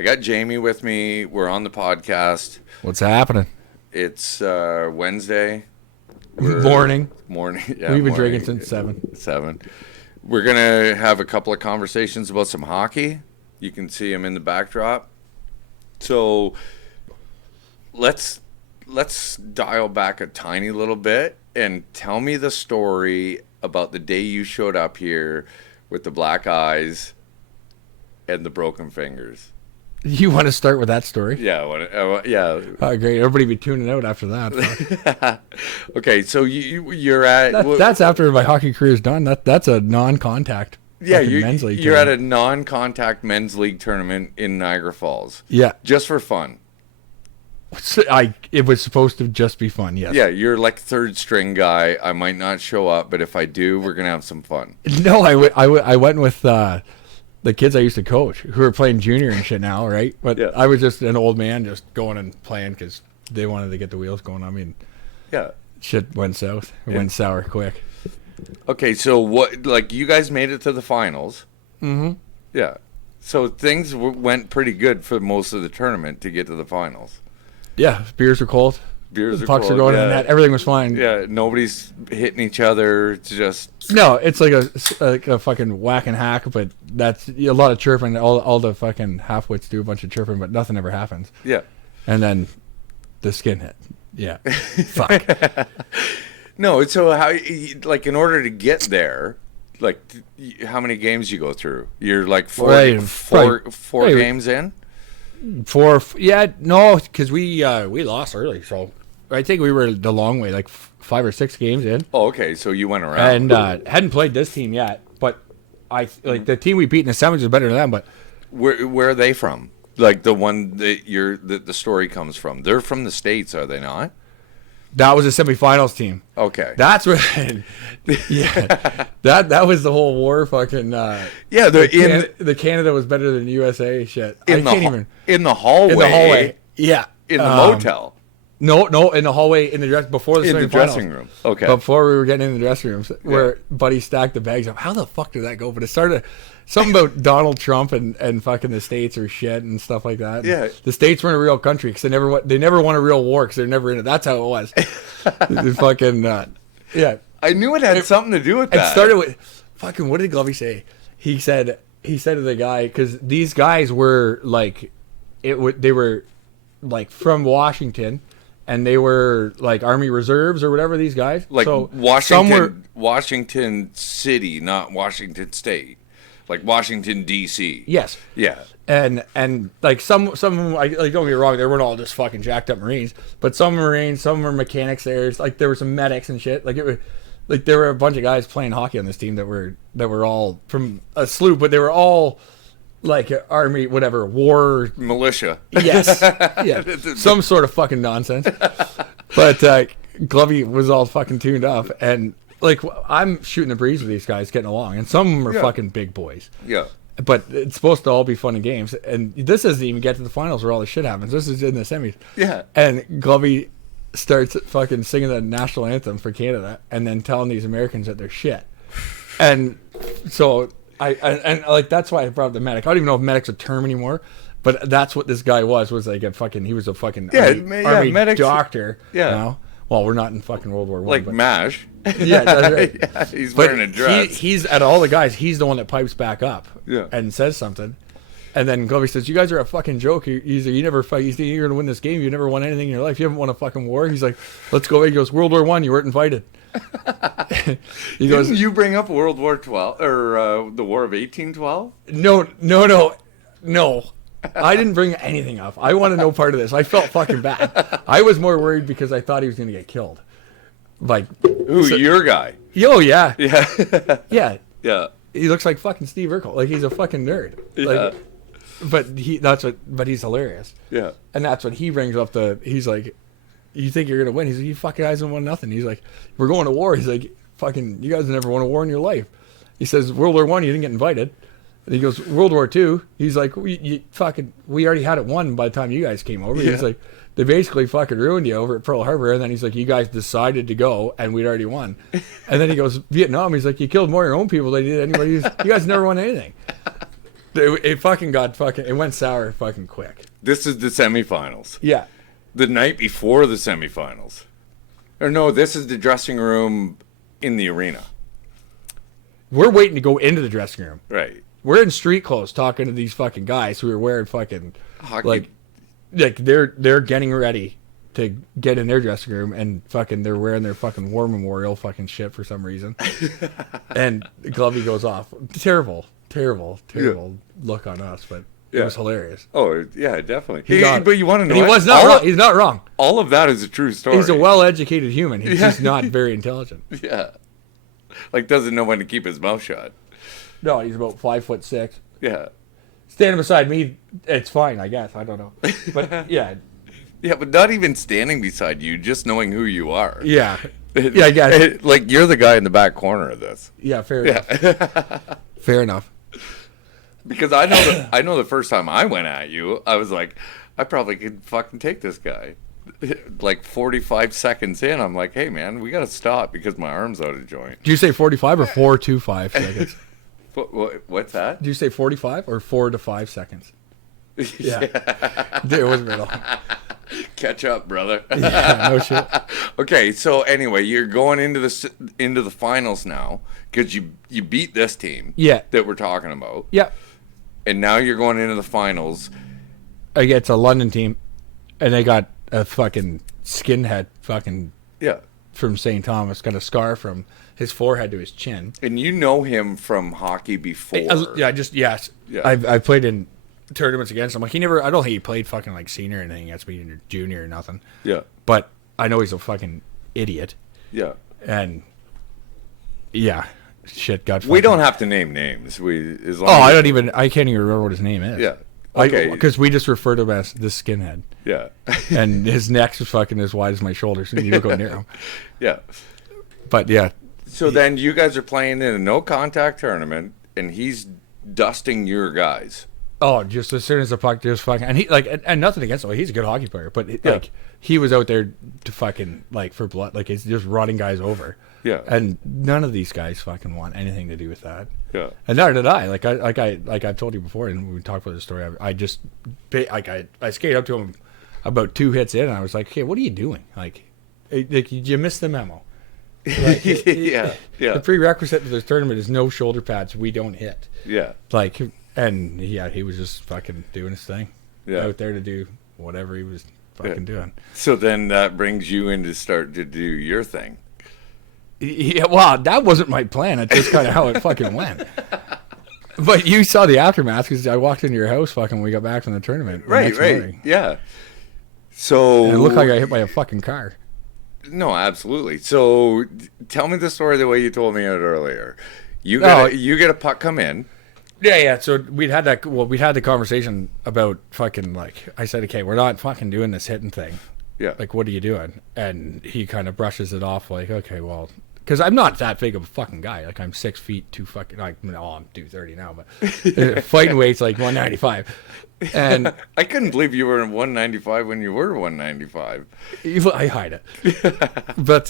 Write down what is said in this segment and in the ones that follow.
I got Jamie with me. We're on the podcast. What's happening? It's Wednesday. Morning. Morning. Yeah, We've been morning. drinking since 7. 7. We're gonna have a couple of conversations about some hockey. You can see him in the backdrop. So let's dial back a tiny little bit and tell me the story about the day you showed up here with the black eyes and the broken fingers. You want to start with that story? Yeah, yeah. Great. Everybody be tuning out after that. Okay, so you're at that's after my hockey career is done. That's a non-contact. men's league you're at tournament. a non-contact men's league tournament in Niagara Falls. Yeah. Just for fun. It was supposed to just be fun. Yes. Yeah, you're like third string guy. I might not show up, but if I do, we're gonna have some fun. No, I went with the kids I used to coach who are playing junior and shit now, right? But Yeah. I was just an old man just going and playing because they wanted to get the wheels going. I mean, Yeah. shit went south. It went sour quick. Okay, so what? Like you guys made it to the finals. Mm-hmm. Yeah. So things went pretty good for most of the tournament to get to the finals. Yeah, beers were cold. Beers The are pucks cold, were going in yeah. the net. Everything was fine. Yeah, nobody's hitting each other. It's just No, it's like a fucking whack and hack, but that's a lot of chirping. All the fucking halfwits do a bunch of chirping, but nothing ever happens. yeah. And then the skin hit. Yeah. Fuck. No, so how like in order to get there, like how many games you go through? You're like four Right. games in. No, because we lost early, so I think we were the long way, like 5 or 6 games in, Oh, okay. So you went around. and hadn't played this team yet. But I like the team we beat in the semis was better than them. But Where are they from? Like the one that the story comes from. They're from the States, are they not? that was a semifinals team. Okay. That's where, yeah, that was the whole war. Fucking Yeah, they're in the Canada was better than USA shit. in the in the hallway. in the hallway. Yeah, In the motel. No, in the hallway in the dress before the In the semifinals. dressing room. Okay. Before we were getting in the dressing rooms, where Buddy stacked the bags up. How the fuck did that go? But it started something about Donald Trump and fucking the States or shit and stuff like that. Yeah. The States weren't a real country because they never won a real war because they're never in it. That's how it was. The fucking yeah. I knew it had something to do with It that. started with fucking. What did Glovey say? He said to the guy, because these guys were like, they were like from Washington, and they were like Army Reserves or whatever. These guys, like so Washington City, not Washington State. Like Washington D.C. yes, Yeah. and like some of them, like don't get me wrong, they weren't all just fucking jacked up Marines, but some Marines, some were mechanics. Like there were some medics and shit. Like it was. Like there were a bunch of guys playing hockey on this team that were all from a slew, but they were all like army, whatever, war. Militia. Yes, yeah, some sort of fucking nonsense. But Glovey was all fucking tuned up, and like I'm shooting the breeze with these guys, getting along, and some of them are fucking big boys. Yeah. But it's supposed to all be fun and games, and this doesn't even get to the finals where all the shit happens. This is in the semis. Yeah. And Glovey starts fucking singing the national anthem for Canada and then telling these Americans that they're shit. And so I like that's why I brought up the medic. I don't even know if medic's a term anymore, but that's what this guy was like a fucking he was a fucking army medics, doctor. Yeah. You know? Well, we're not in fucking World War I. Like but, MASH. yeah, that's right. Yeah, he's But wearing a dress. he's at all the guys, he's the one that pipes back up Yeah. and says something. And then Glovey says, "You guys are a fucking joke. You never fight. You're gonna win this game. You never won anything in your life. You haven't won a fucking war." He's like, "Let's go." He goes, "World War I. You weren't invited." He goes, Didn't you bring up World War 12 or the War of 1812? "No. I didn't bring anything up. I want to know part of this. I felt fucking bad. I was more worried because I thought he was gonna get killed. Like, Ooh, your guy. yeah, Yeah. yeah. Yeah. He looks like fucking Steve Urkel. Like he's a fucking nerd. Like, Yeah. but he's hilarious. Yeah. And that's what he brings up. He's like, "You think you're gonna win?" He's like, "You fucking guys haven't won nothing." He's like, "We're going to war." He's like, "Fucking, you guys have never won a war in your life." He says, "World War I, you didn't get invited." And he goes, "World War II." He's like, we already had it won by the time you guys came over." Yeah. He's like, "They basically fucking ruined you over at Pearl Harbor." And then he's like, "You guys decided to go, and we'd already won." And then he goes, "Vietnam." He's like, "You killed more of your own people than you did anybody. You guys never won anything." It fucking got fucking. It went sour fucking quick. This is the semifinals. Yeah. The night before the semifinals. Or no, this is the dressing room in the arena. We're waiting to go into the dressing room. Right. We're in street clothes talking to these fucking guys who are wearing fucking Hockey. like they're getting ready to get in their dressing room and fucking they're wearing their fucking war memorial fucking shit for some reason. And Glovey goes off. Terrible look on us, but it Yeah. was hilarious. Oh, yeah, definitely. He got it. But you want to know And he what? was not wrong. He's not wrong. All of that is a true story. He's a well-educated human. He's Yeah. just not very intelligent. Yeah. Like, doesn't know when to keep his mouth shut. No, he's about 5'6". Yeah. Standing beside me, it's fine, I guess. I don't know, but yeah, Yeah, but not even standing beside you, just knowing who you are. yeah, yeah. I guess. Like, you're the guy in the back corner of this. Yeah, fair enough. Yeah. Fair enough. Because I know the first time I went at you, I was like, I probably could fucking take this guy. Like 45 seconds in, I'm like, hey man, we gotta stop because my arm's out of joint. Did you say 45 or 4 to 5 seconds? What's that? Did you say 45 or 4 to 5 seconds? Yeah, it was middle. Catch up, brother. Yeah, no shit. Okay, so anyway, you're going into the finals now because you beat this team. Yeah. That we're talking about. Yeah, And now you're going into the finals. it's a London team, and they got a fucking skinhead fucking Yeah. from St. Thomas, got a scar from his forehead to his chin. And you know him from hockey before. Yes. Yeah. I've played in tournaments against him. Like I don't think he played fucking like senior or anything against me or junior or nothing. Yeah. But I know he's a fucking idiot. Yeah. And yeah, shit got. We fucking- don't have to name names. As long Oh, as I can't even remember what his name is. Yeah. Okay. Because we just refer to him as the skinhead, Yeah. and his neck's fucking as wide as my shoulders, and you don't go near him. Yeah. But yeah, So then you guys are playing in a no contact tournament, and he's dusting your guys. oh, just as soon as the puck just fucking, and he like, and nothing against him, he's a good hockey player, but Yeah. like he was out there to fucking like for blood, like he's just running guys over. Yeah. And none of these guys fucking want anything to do with that. Yeah. And neither did I. Like I've told you before, and we talked about this story. I skated up to him about 2 hits in, and I was like, "Hey, what are you doing? Like you missed the memo." Like, Yeah. Yeah. The prerequisite to this tournament is no shoulder pads. We don't hit. Yeah. Like, and yeah, he was just fucking doing his thing. Yeah. Out there to do whatever he was fucking doing. So then that brings you in to start to do your thing. Yeah, well, that wasn't my plan. It's just kind of how it fucking went. But you saw the aftermath because I walked into your house fucking when we got back from the tournament. the next morning. Yeah. So And it looked like I hit by a fucking car. No, absolutely. So tell me the story the way you told me it earlier. You get a puck come in. Yeah. So we'd had the conversation about fucking like I said, okay, we're not fucking doing this hitting thing. Yeah. Like, what are you doing? And he kind of brushes it off like, okay, well, because I'm not that big of a fucking guy. Like I'm 6 feet, I'm 230 now, but fighting weight's like 195. And I couldn't believe you were in 195 when you were 195. I hide it. But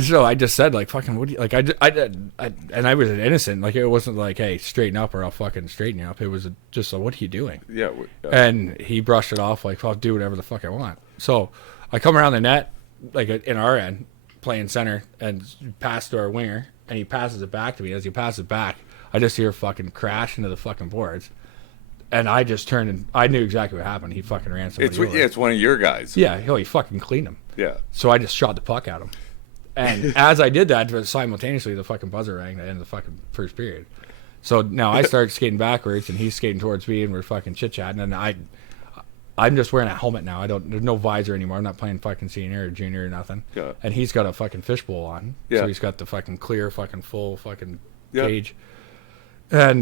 so I just said like, fucking, what do you like? And I was an innocent. Like it wasn't like, hey, straighten up or I'll fucking straighten you up. It was just like, what are you doing? Yeah. And he brushed it off like, I'll do whatever the fuck I want. So I come around the net, like in our end, playing center, and pass to our winger, and he passes it back to me. As he passes it back, I just hear fucking crash into the fucking boards. And I just turned and I knew exactly what happened. He fucking ran somebody over. It's one of your guys. Yeah, he fucking cleaned him. Yeah. So I just shot the puck at him. And as I did that, simultaneously the fucking buzzer rang at the end of the fucking first period. So now I start skating backwards, and he's skating towards me, and we're fucking chit chatting. And I'm just wearing a helmet now. There's no visor anymore. I'm not playing fucking senior or junior or nothing. Yeah. And he's got a fucking fishbowl on. Yeah. So he's got the fucking clear, fucking full, fucking Yeah. cage. And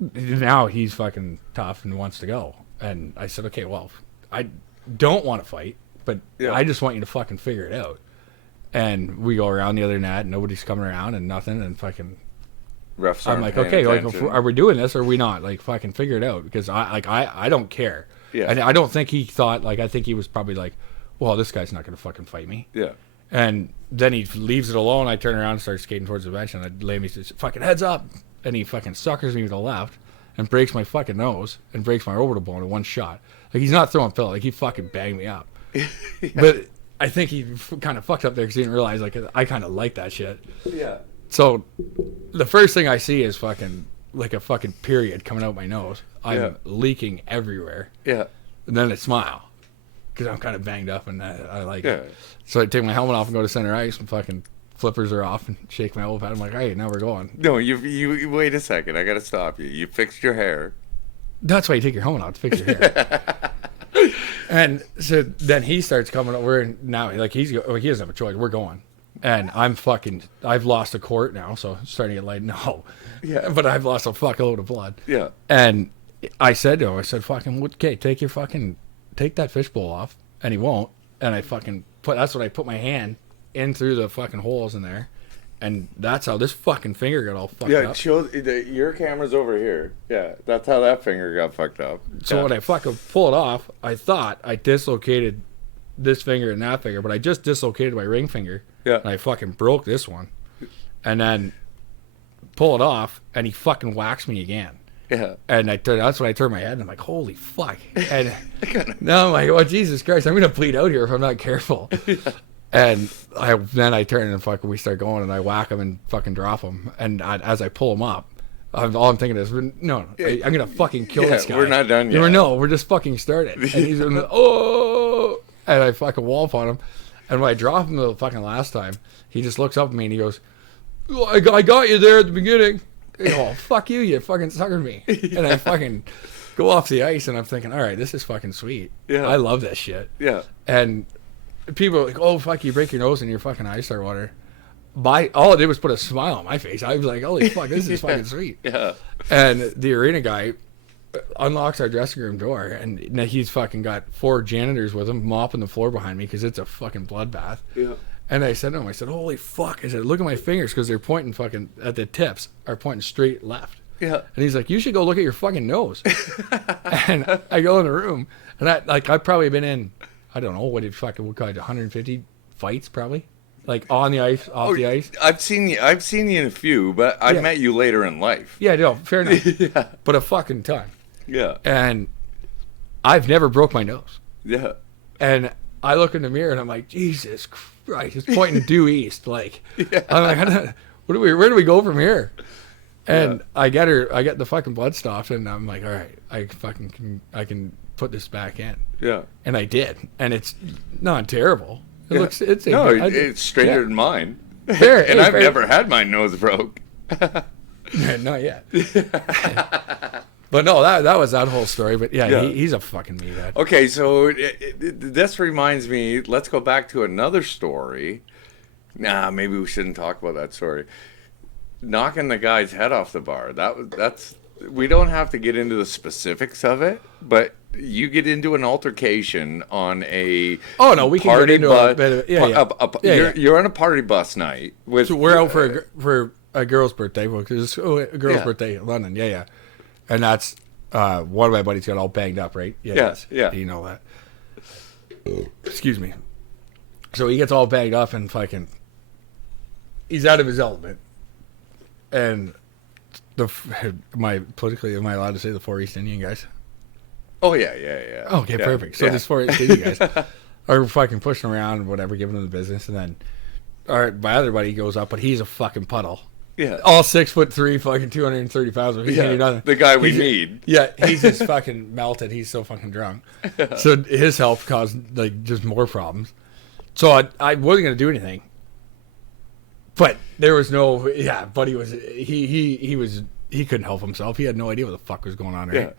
now he's fucking tough and wants to go. And I said, okay, well, I don't want to fight, but Yeah. I just want you to fucking figure it out. And we go around the other net, and nobody's coming around and nothing, and fucking. Refs I'm aren't like, paying okay, like, attention. are we doing this or are we not? Like, fucking figure it out, because I don't care. Yeah. And I don't think he thought, like, I think he was probably like, well, this guy's not gonna fucking fight me. Yeah. And then he leaves it alone. I turn around and start skating towards the bench, and I lay me fucking heads up, and he fucking suckers me with the left and breaks my fucking nose and breaks my orbital bone in one shot. Like, he's not throwing pillow. Like, he fucking banged me up. But I think he kind of fucked up there because he didn't realize, like, I kind of like that shit. Yeah. So the first thing I see is fucking, like, a fucking period coming out my nose. I'm leaking everywhere. Yeah. And then I smile because I'm kind of banged up and I like Yeah. it. So I take my helmet off and go to center ice and fucking flippers are off and shake my elbow pad. I'm like, hey, now we're going. No, you wait a second. I gotta stop you. You fixed your hair. That's why you take your helmet off to fix your hair. And so then he starts coming over and now like he doesn't have a choice. We're going. And I've lost a quart now, so it's starting to get light. No. Yeah. But I've lost a fuckload of blood. Yeah. And I said to him, fucking, okay, take that fishbowl off. And he won't. And that's when I put my hand in through the fucking holes in there. And that's how this fucking finger got all fucked up. Your camera's over here. Yeah, that's how that finger got fucked up. So when I fucking pull it off, I thought I dislocated this finger and that finger, but I just dislocated my ring finger. Yeah. And I fucking broke this one. And then pull it off, and he fucking whacks me again. Yeah. And that's when I turned my head, and I'm like, holy fuck. And now I'm like, oh, Jesus Christ, I'm going to bleed out here if I'm not careful. Yeah. And then I turn and fucking we start going, and I whack him and fucking drop him. And as I pull him up, all I'm thinking is, no, I'm going to fucking kill this guy. We're not done yet. We're just fucking started. And he's in the, oh, and I fucking wall upon him. And when I drop him the fucking last time, he just looks up at me and he goes, I got you there at the beginning. Oh, fuck you, you fucking suckered me. Yeah. And I fucking go off the ice and I'm thinking, all right, this is fucking sweet. Yeah. I love this shit. Yeah. And people are like, oh, fuck, you break your nose in your fucking ice or water. All it did was put a smile on my face. I was like, holy fuck, this is fucking sweet. Yeah. And the arena guy unlocks our dressing room door, and he's fucking got 4 janitors with him mopping the floor behind me because it's a fucking bloodbath. Yeah. And I said to him, holy fuck. I said, look at my fingers because they're pointing fucking at the tips, are pointing straight left. Yeah. And he's like, you should go look at your fucking nose. And I go in the room, and I've probably been in, I don't know, what 150 fights probably? Like on the ice, off the ice. I've seen you in a few, but I met you later in life. Yeah, no, fair enough. Yeah. But a fucking ton. Yeah. And I've never broke my nose. Yeah. And I look in the mirror and I'm like, Jesus Christ, it's pointing due east. Like, yeah. I'm like, where do we go from here? And I get the fucking blood stopped, and I'm like, all right, I can put this back in. Yeah. And I did, and it's not terrible. It's straighter than mine. Fair, and I've never had my nose broke. Not yet. But no, that was that whole story. But yeah. He's a fucking meathead. Okay, so this reminds me. Let's go back to another story. Nah, maybe we shouldn't talk about that story. Knocking the guy's head off the bar. That's. We don't have to get into the specifics of it, but you get into an altercation on a we can get into a bit of, you're on a party bus night with. So we're out for a girl's birthday because a girl's birthday in London. Yeah. And that's one of my buddies got all banged up, right? Yeah. You know that. Excuse me. So he gets all banged up and fucking. He's out of his element, and. Am I allowed to say the 4 East Indian guys? Oh yeah. Okay, perfect. So this 4 East Indian guys are fucking pushing around and whatever, giving them the business, and then my other buddy goes up, but he's a fucking puddle. Yeah. All 6'3", fucking 230 pounds. The guy we need. Yeah, he's just fucking melted. He's so fucking drunk. So his help caused like just more problems. So I wasn't gonna do anything. But there was no, Buddy was, he couldn't help himself. He had no idea what the fuck was going on, right? Yeah.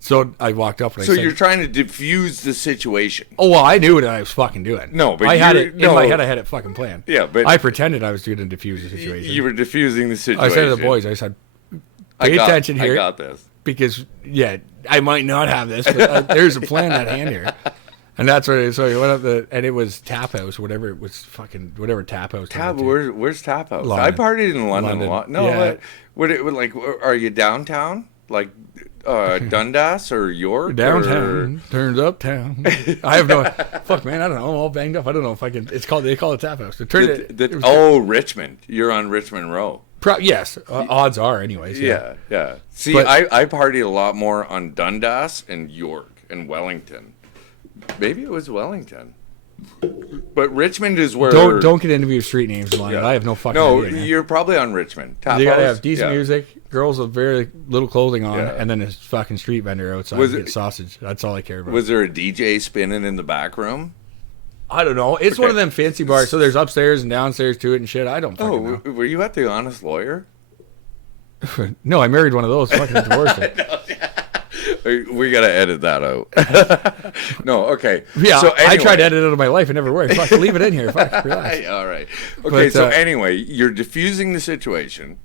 So I walked up and I said. So you're trying to diffuse the situation. Oh, well, I knew what I was fucking doing. No, but in my head, I had it fucking planned. Yeah, but. I pretended I was doing to diffuse the situation. You were diffusing the situation. I said to the boys, I said, pay attention here. I got this. Because, I might not have this, but there's a plan at hand here. And that's what. So he went up and it was Tap House, whatever it was, fucking whatever Tap House. Where's Tap House? London. I partied in London a lot. No, are you downtown? Like Dundas or York? Downtown turns uptown. I have no fuck, man. I don't know. I'm all banged up. I don't know if I can. They call it Tap House. Richmond. You're on Richmond Row. Yes, odds are, anyways. Yeah. See, But- I partied a lot more on Dundas and York and Wellington. Maybe it was Wellington. But Richmond is where... Don't get into your street names, Lion. Yeah. I have no fucking No, idea. Man. you're probably on Richmond. Tap You gotta house? have decent Yeah. music, girls with very little clothing on, Yeah. and then a fucking street vendor outside Was to it- get sausage. That's all I care about. Was there a DJ spinning in the back room? I don't know. It's one of Okay. them fancy bars, so there's upstairs and downstairs to it and shit. I don't fucking Oh, were you at the Honest Lawyer? know. No, I married one of those. Fucking divorced her. We gotta edit that out. No, okay. Yeah, So I tried to anyway. edit it out of my life. It never worked. Fuck, leave it in here. Fuck, relax. Hey, all right. Okay, But, so uh, anyway, you're diffusing the situation.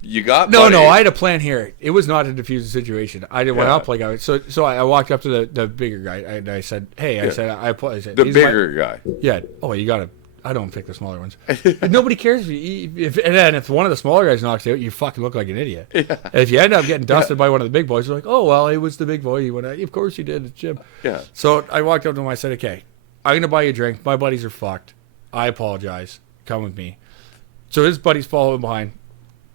You got No, Buddy. I had a plan here. It was not to diffuse the situation. I didn't want Yeah. to play guy. So I walked up to the bigger guy and I said, "Hey," I Yeah. said, I said, the "He's my-" bigger guy. Yeah. Oh, you gotta. I don't pick the smaller ones. Nobody cares if and then if one of the smaller guys knocks you out, you fucking look like an idiot. Yeah. And if you end up getting dusted by one of the big boys, you're like, "Oh well, it was the big boy." He went, "Of course he did. It's Jim." Yeah. So I walked up to him. I said, "Okay, I'm gonna buy you a drink. My buddies are fucked. I apologize. Come with me." So his buddies following behind.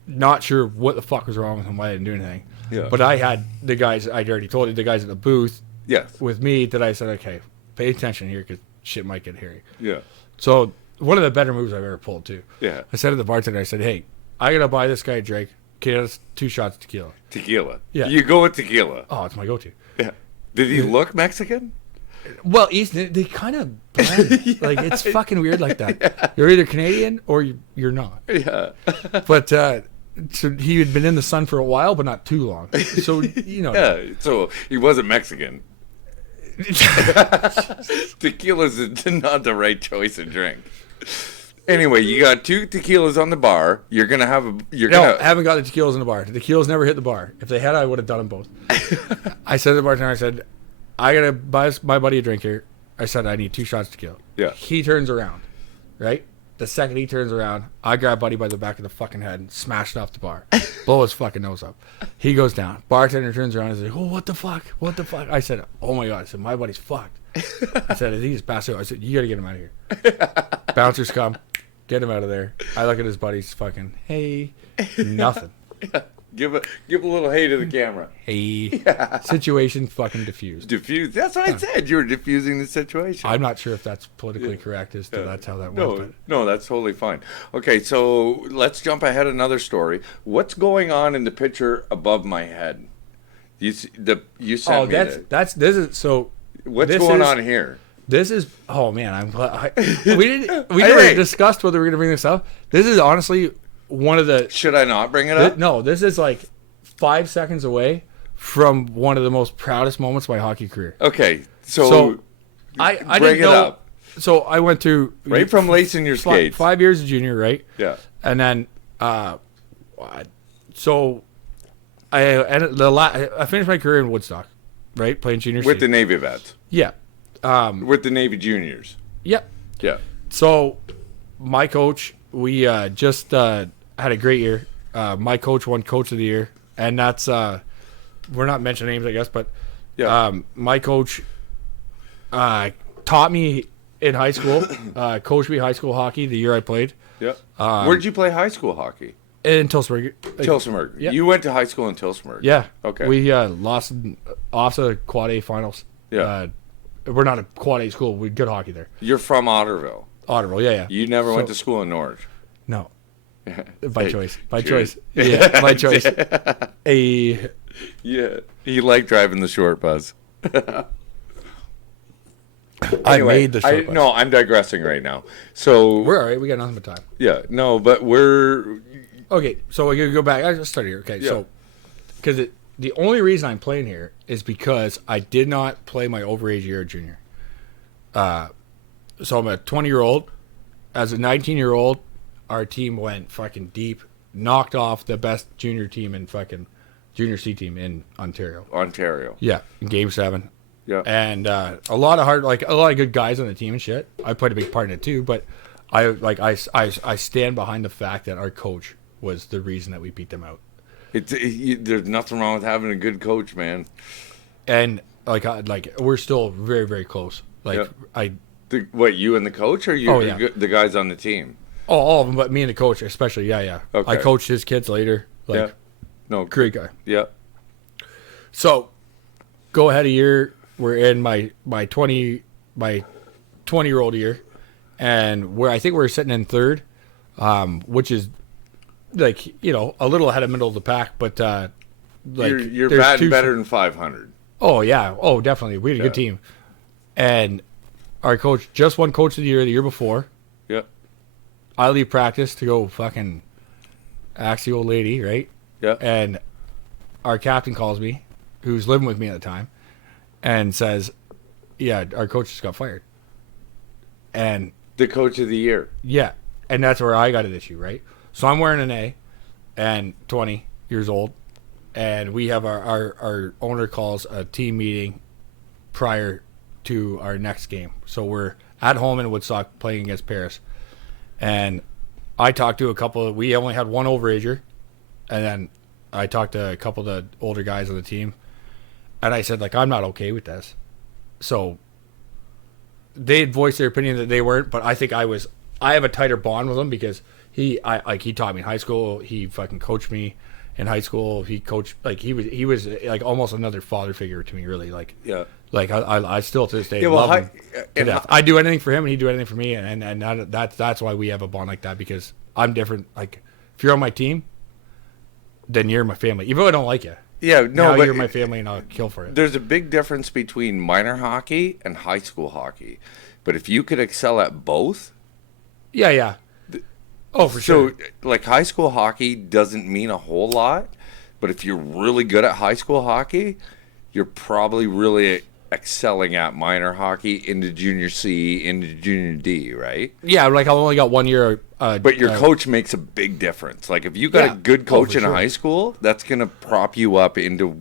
Not sure what the fuck was wrong with him. Why I didn't do anything. Yeah. But I had the guys. I'd already told you the guys at the booth Yes. with me that I said, "Okay, pay attention here because shit might get hairy." Yeah. So one of the better moves I've ever pulled too. Yeah. I said to the bartender, I said, "Hey, I gotta buy this guy a drink. Okay, that's 2 shots of tequila." Tequila. Yeah. You go with tequila. Oh, it's my go-to. Yeah. Did he look Mexican? Well, they kind of blend. Like it's fucking weird like that. You're either Canadian or you're not. Yeah. But so he had been in the sun for a while, but not too long. So you know, Yeah. So he wasn't Mexican. Tequila's not the right choice of drink. Anyway, you got 2 tequilas on the bar. You're gonna have a. You're no, gonna. I haven't got the tequilas in the bar. The tequilas never hit the bar. If they had, I would have done them both. I said to the bartender, I said, "I gotta buy my buddy a drink here." I said, "I need 2 shots of tequila." Yeah. He turns around, right? The second he turns around, I grab Buddy by the back of the fucking head and smash it off the bar. Blow his fucking nose up. He goes down. Bartender turns around and says, "Oh, what the fuck? What the fuck?" I said, "Oh my God." I said, "My buddy's fucked." I said, "I think he's passed out." I said, "You gotta get him out of here." Bouncers come. Get him out of there. I look at his buddies fucking, "Hey." Nothing. Give a little hey to the camera. Hey. Situation fucking diffused. Diffuse. That's what I said. You were diffusing the situation. I'm not sure if that's politically correct as to that's how that No, went. no, that's totally fine. Okay, so let's jump ahead another story. What's going on in the picture above my head? You sent Oh, me this is so. what's this going is- on here? This is I'm glad we Hey. never discussed whether we are gonna bring this up. This is honestly one of the Should I not bring it up? no. This is like 5 seconds away from one of the most proudest moments of my hockey career. Okay, so, So I bring didn't it know. up. So I went through Right from lacing your skates. 5 years of junior, right? Yeah. And then, so I finished my career in Woodstock, right? Playing junior With the C. Navy vets. Yeah. With the Navy juniors. Yep. Yeah. So my coach, we just had a great year. My coach won Coach of the Year, and that's we're not mentioning names, I guess, but Yeah. my coach taught me in high school, coached me high school hockey the year I played Yeah. Where did you play high school hockey? in Tillsburg. Tillsonburg. yeah. You went to high school in Tillsonburg. Yeah. Okay. We lost in OFSA Quad A finals. Yeah. We're not a Quad A school. We good hockey there. You're from Otterville. Audible. Yeah. You never went So- to school in Norwich. No. By Hey, choice. By cheers. choice. Yeah. By choice. A Yeah. He liked driving the short bus. I made the short bus. No, I'm digressing right now. So We're all right. We got nothing but time. yeah, no, but we're Okay, so we're gonna go back. I just started here. Okay, Yeah. so because the only reason I'm playing here is because I did not play my overage year at junior. So I'm a 20-year-old. As a 19-year-old, our team went fucking deep, knocked off the best junior team in fucking junior C team in Ontario. Ontario. Yeah, in Game 7. Yeah. And a lot of good guys on the team and shit. I played a big part in it too, but I stand behind the fact that our coach was the reason that we beat them out. There's nothing wrong with having a good coach, man. And we're still very, very close. Yeah. Like What, you and the coach, or you Oh, yeah. the guys on the team? Oh, all of them, but me and the coach especially. Yeah, yeah. Okay. I coached his kids later. Like, Yeah. No. great guy. Yeah. So, go ahead a year. We're in my 20-year-old year, and I think we're sitting in third, which is like a little ahead of middle of the pack, but like You're there's batting two- better than 500. Oh yeah, oh definitely. We had a good team, and our coach just won Coach of the Year the year before. Yeah. I leave practice to go fucking ask the old lady, right? Yeah. And our captain calls me, who's living with me at the time, and says, "Yeah, our coach just got fired." And The coach of the year. yeah, and that's where I got an issue, right? So I'm wearing an A, and 20 years old, and we have our owner calls a team meeting prior to our next game. So we're at home in Woodstock playing against Paris, and I talked to a couple. We only had one overager, and then I talked to a couple of the older guys on the team, and I said, like, I'm not okay with this. So they voiced their opinion that they weren't, but I think I have a tighter bond with him because he taught me in high school. He fucking coached me in high school. He coached, like, he was like almost another father figure to me, really. Like, Yeah. like I still to this day Yeah, well, love him to and death. I'd do anything for him, and he'd do anything for me, and that's why we have a bond like that, because I'm different. Like, if you're on my team, then you're my family. Even though I don't like you, Yeah, no, now but you're my family, and I'll kill for it. there's a big difference between minor hockey and high school hockey. But if you could excel at both, Yeah, yeah. Oh, for so sure. like high school hockey doesn't mean a whole lot, but if you're really good at high school hockey, you're probably really excelling at minor hockey into junior C, into junior D, right? Yeah, like I only got 1 year. But your coach makes a big difference. Like if you got Yeah. a good Oh, coach for in sure. high school, that's gonna prop you up into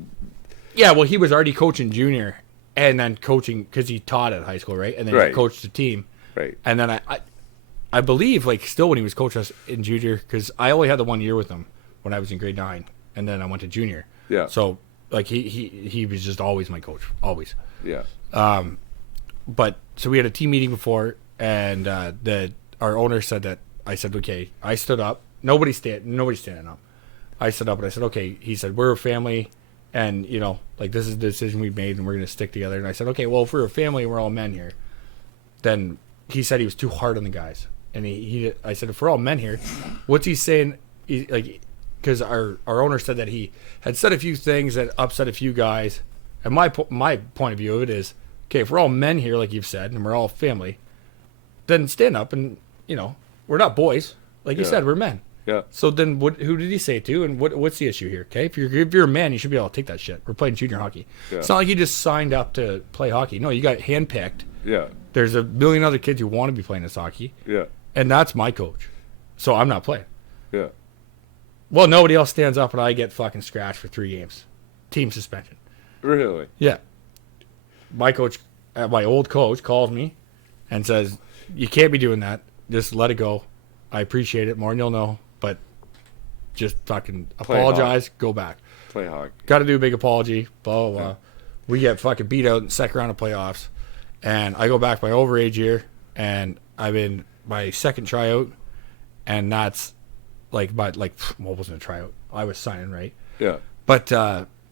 Yeah, well, he was already coaching junior, and then coaching because he taught at high school, right? And then Right. he coached the team, right. and then I believe like still when he was coaching us in junior, because I only had the 1 year with him when I was in grade 9, and then I went to junior. Yeah. So like he was just always my coach, always. Yeah. But so we had a team meeting before, and our owner said that. I said, okay. I stood up. Nobody's standing up. I stood up and I said, okay. He said, we're a family, and like this is the decision we've made, and we're gonna stick together. And I said, okay. Well, if we're a family, we're all men here. Then he said he was too hard on the guys, and I said, if we're all men here, what's he saying? Because our owner said that he had said a few things that upset a few guys, and my point of view of it is, okay, if we're all men here, like you've said, and we're all family, then stand up, and we're not boys, like you Yeah. said, we're men. Yeah. So then, who did he say it to, and what's the issue here? Okay, if you're a man, you should be able to take that shit. We're playing junior hockey. Yeah. It's not like you just signed up to play hockey. No, you got handpicked. Yeah. There's a million other kids who want to be playing this hockey, Yeah. and that's my coach. So I'm not playing. Yeah. Well, nobody else stands up, and I get fucking scratched for 3 games, team suspension. Really? Yeah. My old coach calls me and says, you can't be doing that. Just let it go. I appreciate it more than you'll know, but just fucking Play apologize, go back. Play hockey. Got to do a big apology, blah, blah, blah. We get fucking beat out in the second round of playoffs, and I go back my overage year, and I'm in my second tryout, and that's what wasn't a tryout? I was signing, right? Yeah. But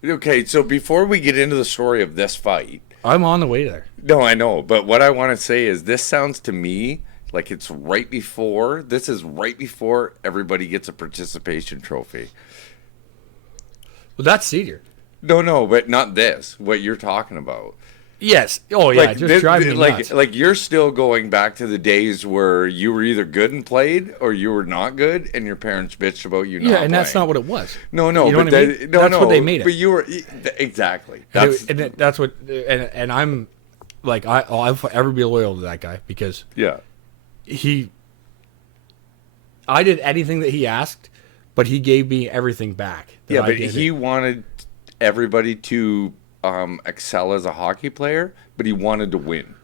Okay, so before we get into the story of this fight, I'm on the way there. no, I know, but what I want to say is this sounds to me like this is right before everybody gets a participation trophy. Well, that's senior. No, but not this, what you're talking about. Yes. Oh, yeah. Just driving me like, nuts. like you're still going back to the days where you were either good and played or you were not good and your parents bitched about you not Yeah, and that's playing. not what it was. No, You know but what I mean? That's what they made it. But you were exactly. That's that's what, and I'm like, I'll ever be loyal to that guy because yeah, I did anything that he asked, but he gave me everything back. that yeah. I But did. he wanted everybody to excel as a hockey player, but he wanted to win.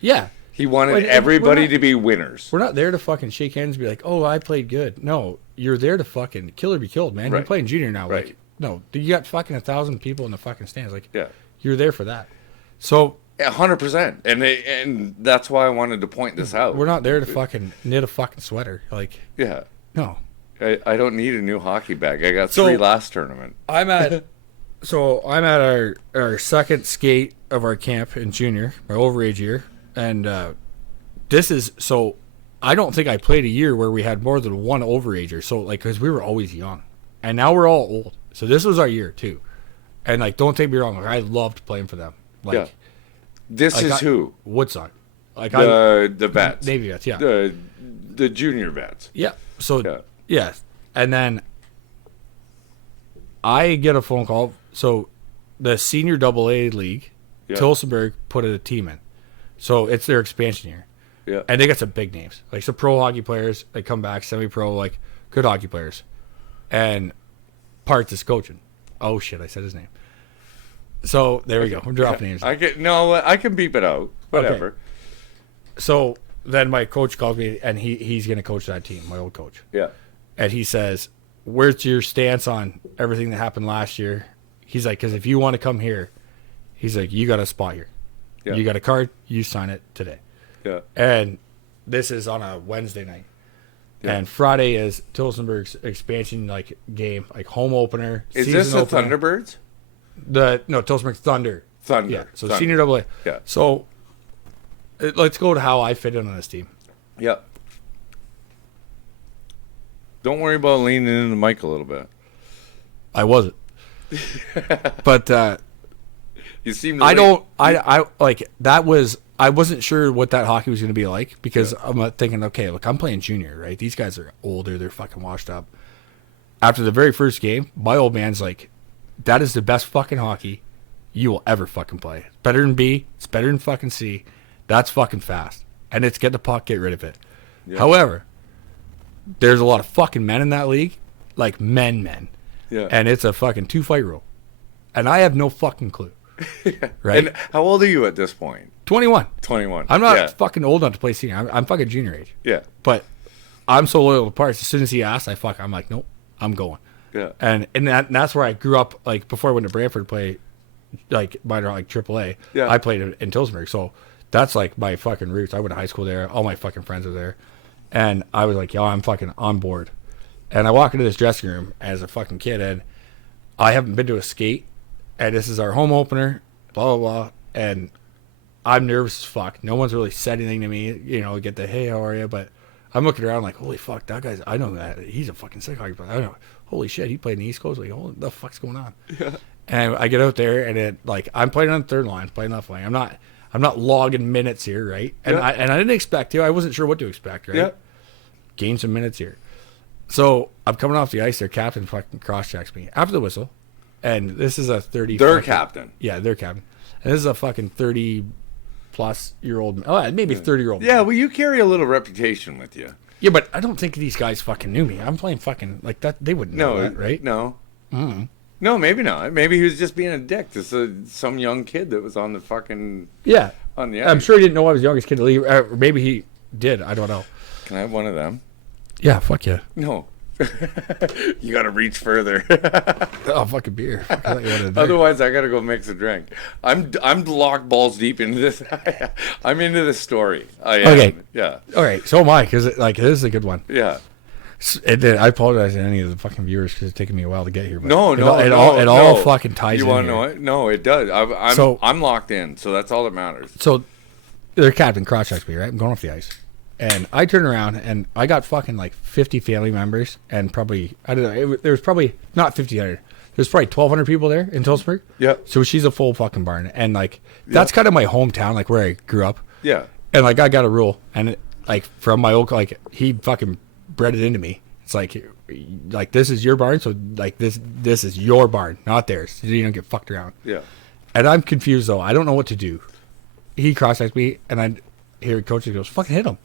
Yeah. He wanted But everybody we're not- to be winners. We're not there to fucking shake hands and be like, oh, I played good. No, you're there to fucking kill or be killed, man. You're Right. playing junior now. Right. Like, no, you got fucking 1,000 people in the fucking stands. Like, Yeah, you're there for that. So 100%. And that's why I wanted to point this out. We're not there to fucking knit a fucking sweater. Like, Yeah. no. I don't need a new hockey bag. I got So- 3 last tournament. I'm at our second skate of our camp in junior, my overage year, and this is so. I don't think I played a year where we had more than one overager. So like, because we were always young, and now we're all old. So this was our year too, and like, don't take me wrong, like, I loved playing for them. Like, Yeah. This like is who? Woodside, like The vets. Navy vets, yeah, The junior vets. yeah. So Yeah. yeah, and then I get a phone call. So the senior AA league, Yeah. Tillsonburg put a team in. So it's their expansion year. Yeah. And they got some big names. Like some pro hockey players, they come back, semi-pro, like good hockey players. And Parts is coaching. Oh shit, I said his name. So there we go. We're dropping names. I can beep it out. Whatever. So then my coach called me, and he's going to coach that team, my old coach. Yeah. And he says, where's your stance on everything that happened last year? He's like, because if you want to come here, he's like, you got a spot here. Yeah. You got a card, you sign it today. Yeah. And this is on a Wednesday night. Yeah. And Friday is Tillsonburg's expansion like game, like home opener. Is season this the opener. Thunderbirds? No, Tillsonburg Thunder. Thunder. Yeah. So Thunder. senior AA. Yeah. So let's go to how I fit in on this team. Yeah. Don't worry about leaning in the mic a little bit. I wasn't. But You seem. I like that was I wasn't sure what that hockey was going to be like because I'm thinking, okay, look, I'm playing junior, right? These guys are older, they're fucking washed up. After the very first game, my old man's like, that is the best fucking hockey you will ever fucking play. It's better than B, it's better than fucking C. That's fucking fast. And it's get the puck, get rid of it. Yeah. However, there's a lot of fucking men in that league, like men. Yeah. And it's a fucking 2-fight rule. And I have no fucking clue. Right? And how old are you at this point? 21. 21. I'm not Yeah. fucking old enough to play senior. I'm fucking junior age. Yeah. But I'm so loyal to Parts. As soon as he asks, I'm like, nope, I'm going. Yeah. And that's where I grew up. Like before I went to Brantford to play, like minor, like AAA. Yeah. I played in Tillsonburg, so that's like my fucking roots. I went to high school there. All my fucking friends are there, and I was like, yo, I'm fucking on board. And I walk into this dressing room as a fucking kid, and I haven't been to a skate, and this is our home opener, blah blah blah, and I'm nervous as fuck. No one's really said anything to me, get the hey, how are you? But I'm looking around like, holy fuck, that guy's, I know that. He's a fucking sick hockey player. I know, holy shit, he played in the East Coast. Like, what the fuck's going on? Yeah. And I get out there, and it, like, I'm playing on the third line, playing left lane. I'm not logging minutes here, right? And Yeah. I didn't expect to. I wasn't sure what to expect, right? Yeah. Gain some minutes here. So I'm coming off the ice. Their captain fucking cross checks me after the whistle, and this is a 30. Their fucking- captain. Yeah, their captain. And this is a fucking 30-plus-year-old. Oh, maybe 30-year-old. Yeah. Well, you carry a little reputation with you. Yeah, but I don't think these guys fucking knew me. I'm playing fucking like that. They wouldn't know that, right? No. No, maybe not. Maybe he was just being a dick to some young kid that was on the fucking Yeah. on the I'm ice. sure he didn't know I was the youngest kid to leave. Or maybe he did. I don't know. Can I have one of them? Yeah, fuck yeah. No. You got to reach further. Oh, fucking beer. Fuck, I thought you wanted a drink. Otherwise, I got to go mix a drink. I'm locked balls deep into this. I'm into this story. I am. Okay. Yeah. All right, so am I, because this is a good one. Yeah. I apologize to any of the fucking viewers because it's taken me a while to get here. But No, it no, all fucking ties You in want to here. know it? No, it does. I'm locked in, so that's all that matters. So their captain cross checks me, right? I'm going off the ice. And I turn around and I got fucking like 50 family members and probably, I don't know, there was probably not 1,500. There's probably 1,200 people there in Tillsonburg. Yeah. So she's a full fucking barn. And like, that's kind of my hometown, like where I grew up. Yeah. And like, I got a rule. And like, from my old, like, he fucking bred it into me. It's like this is your barn. So like, this is your barn, not theirs. You don't get fucked around. Yeah. And I'm confused though. I don't know what to do. He cross-checks me, and I hear coach goes, "Fucking hit him."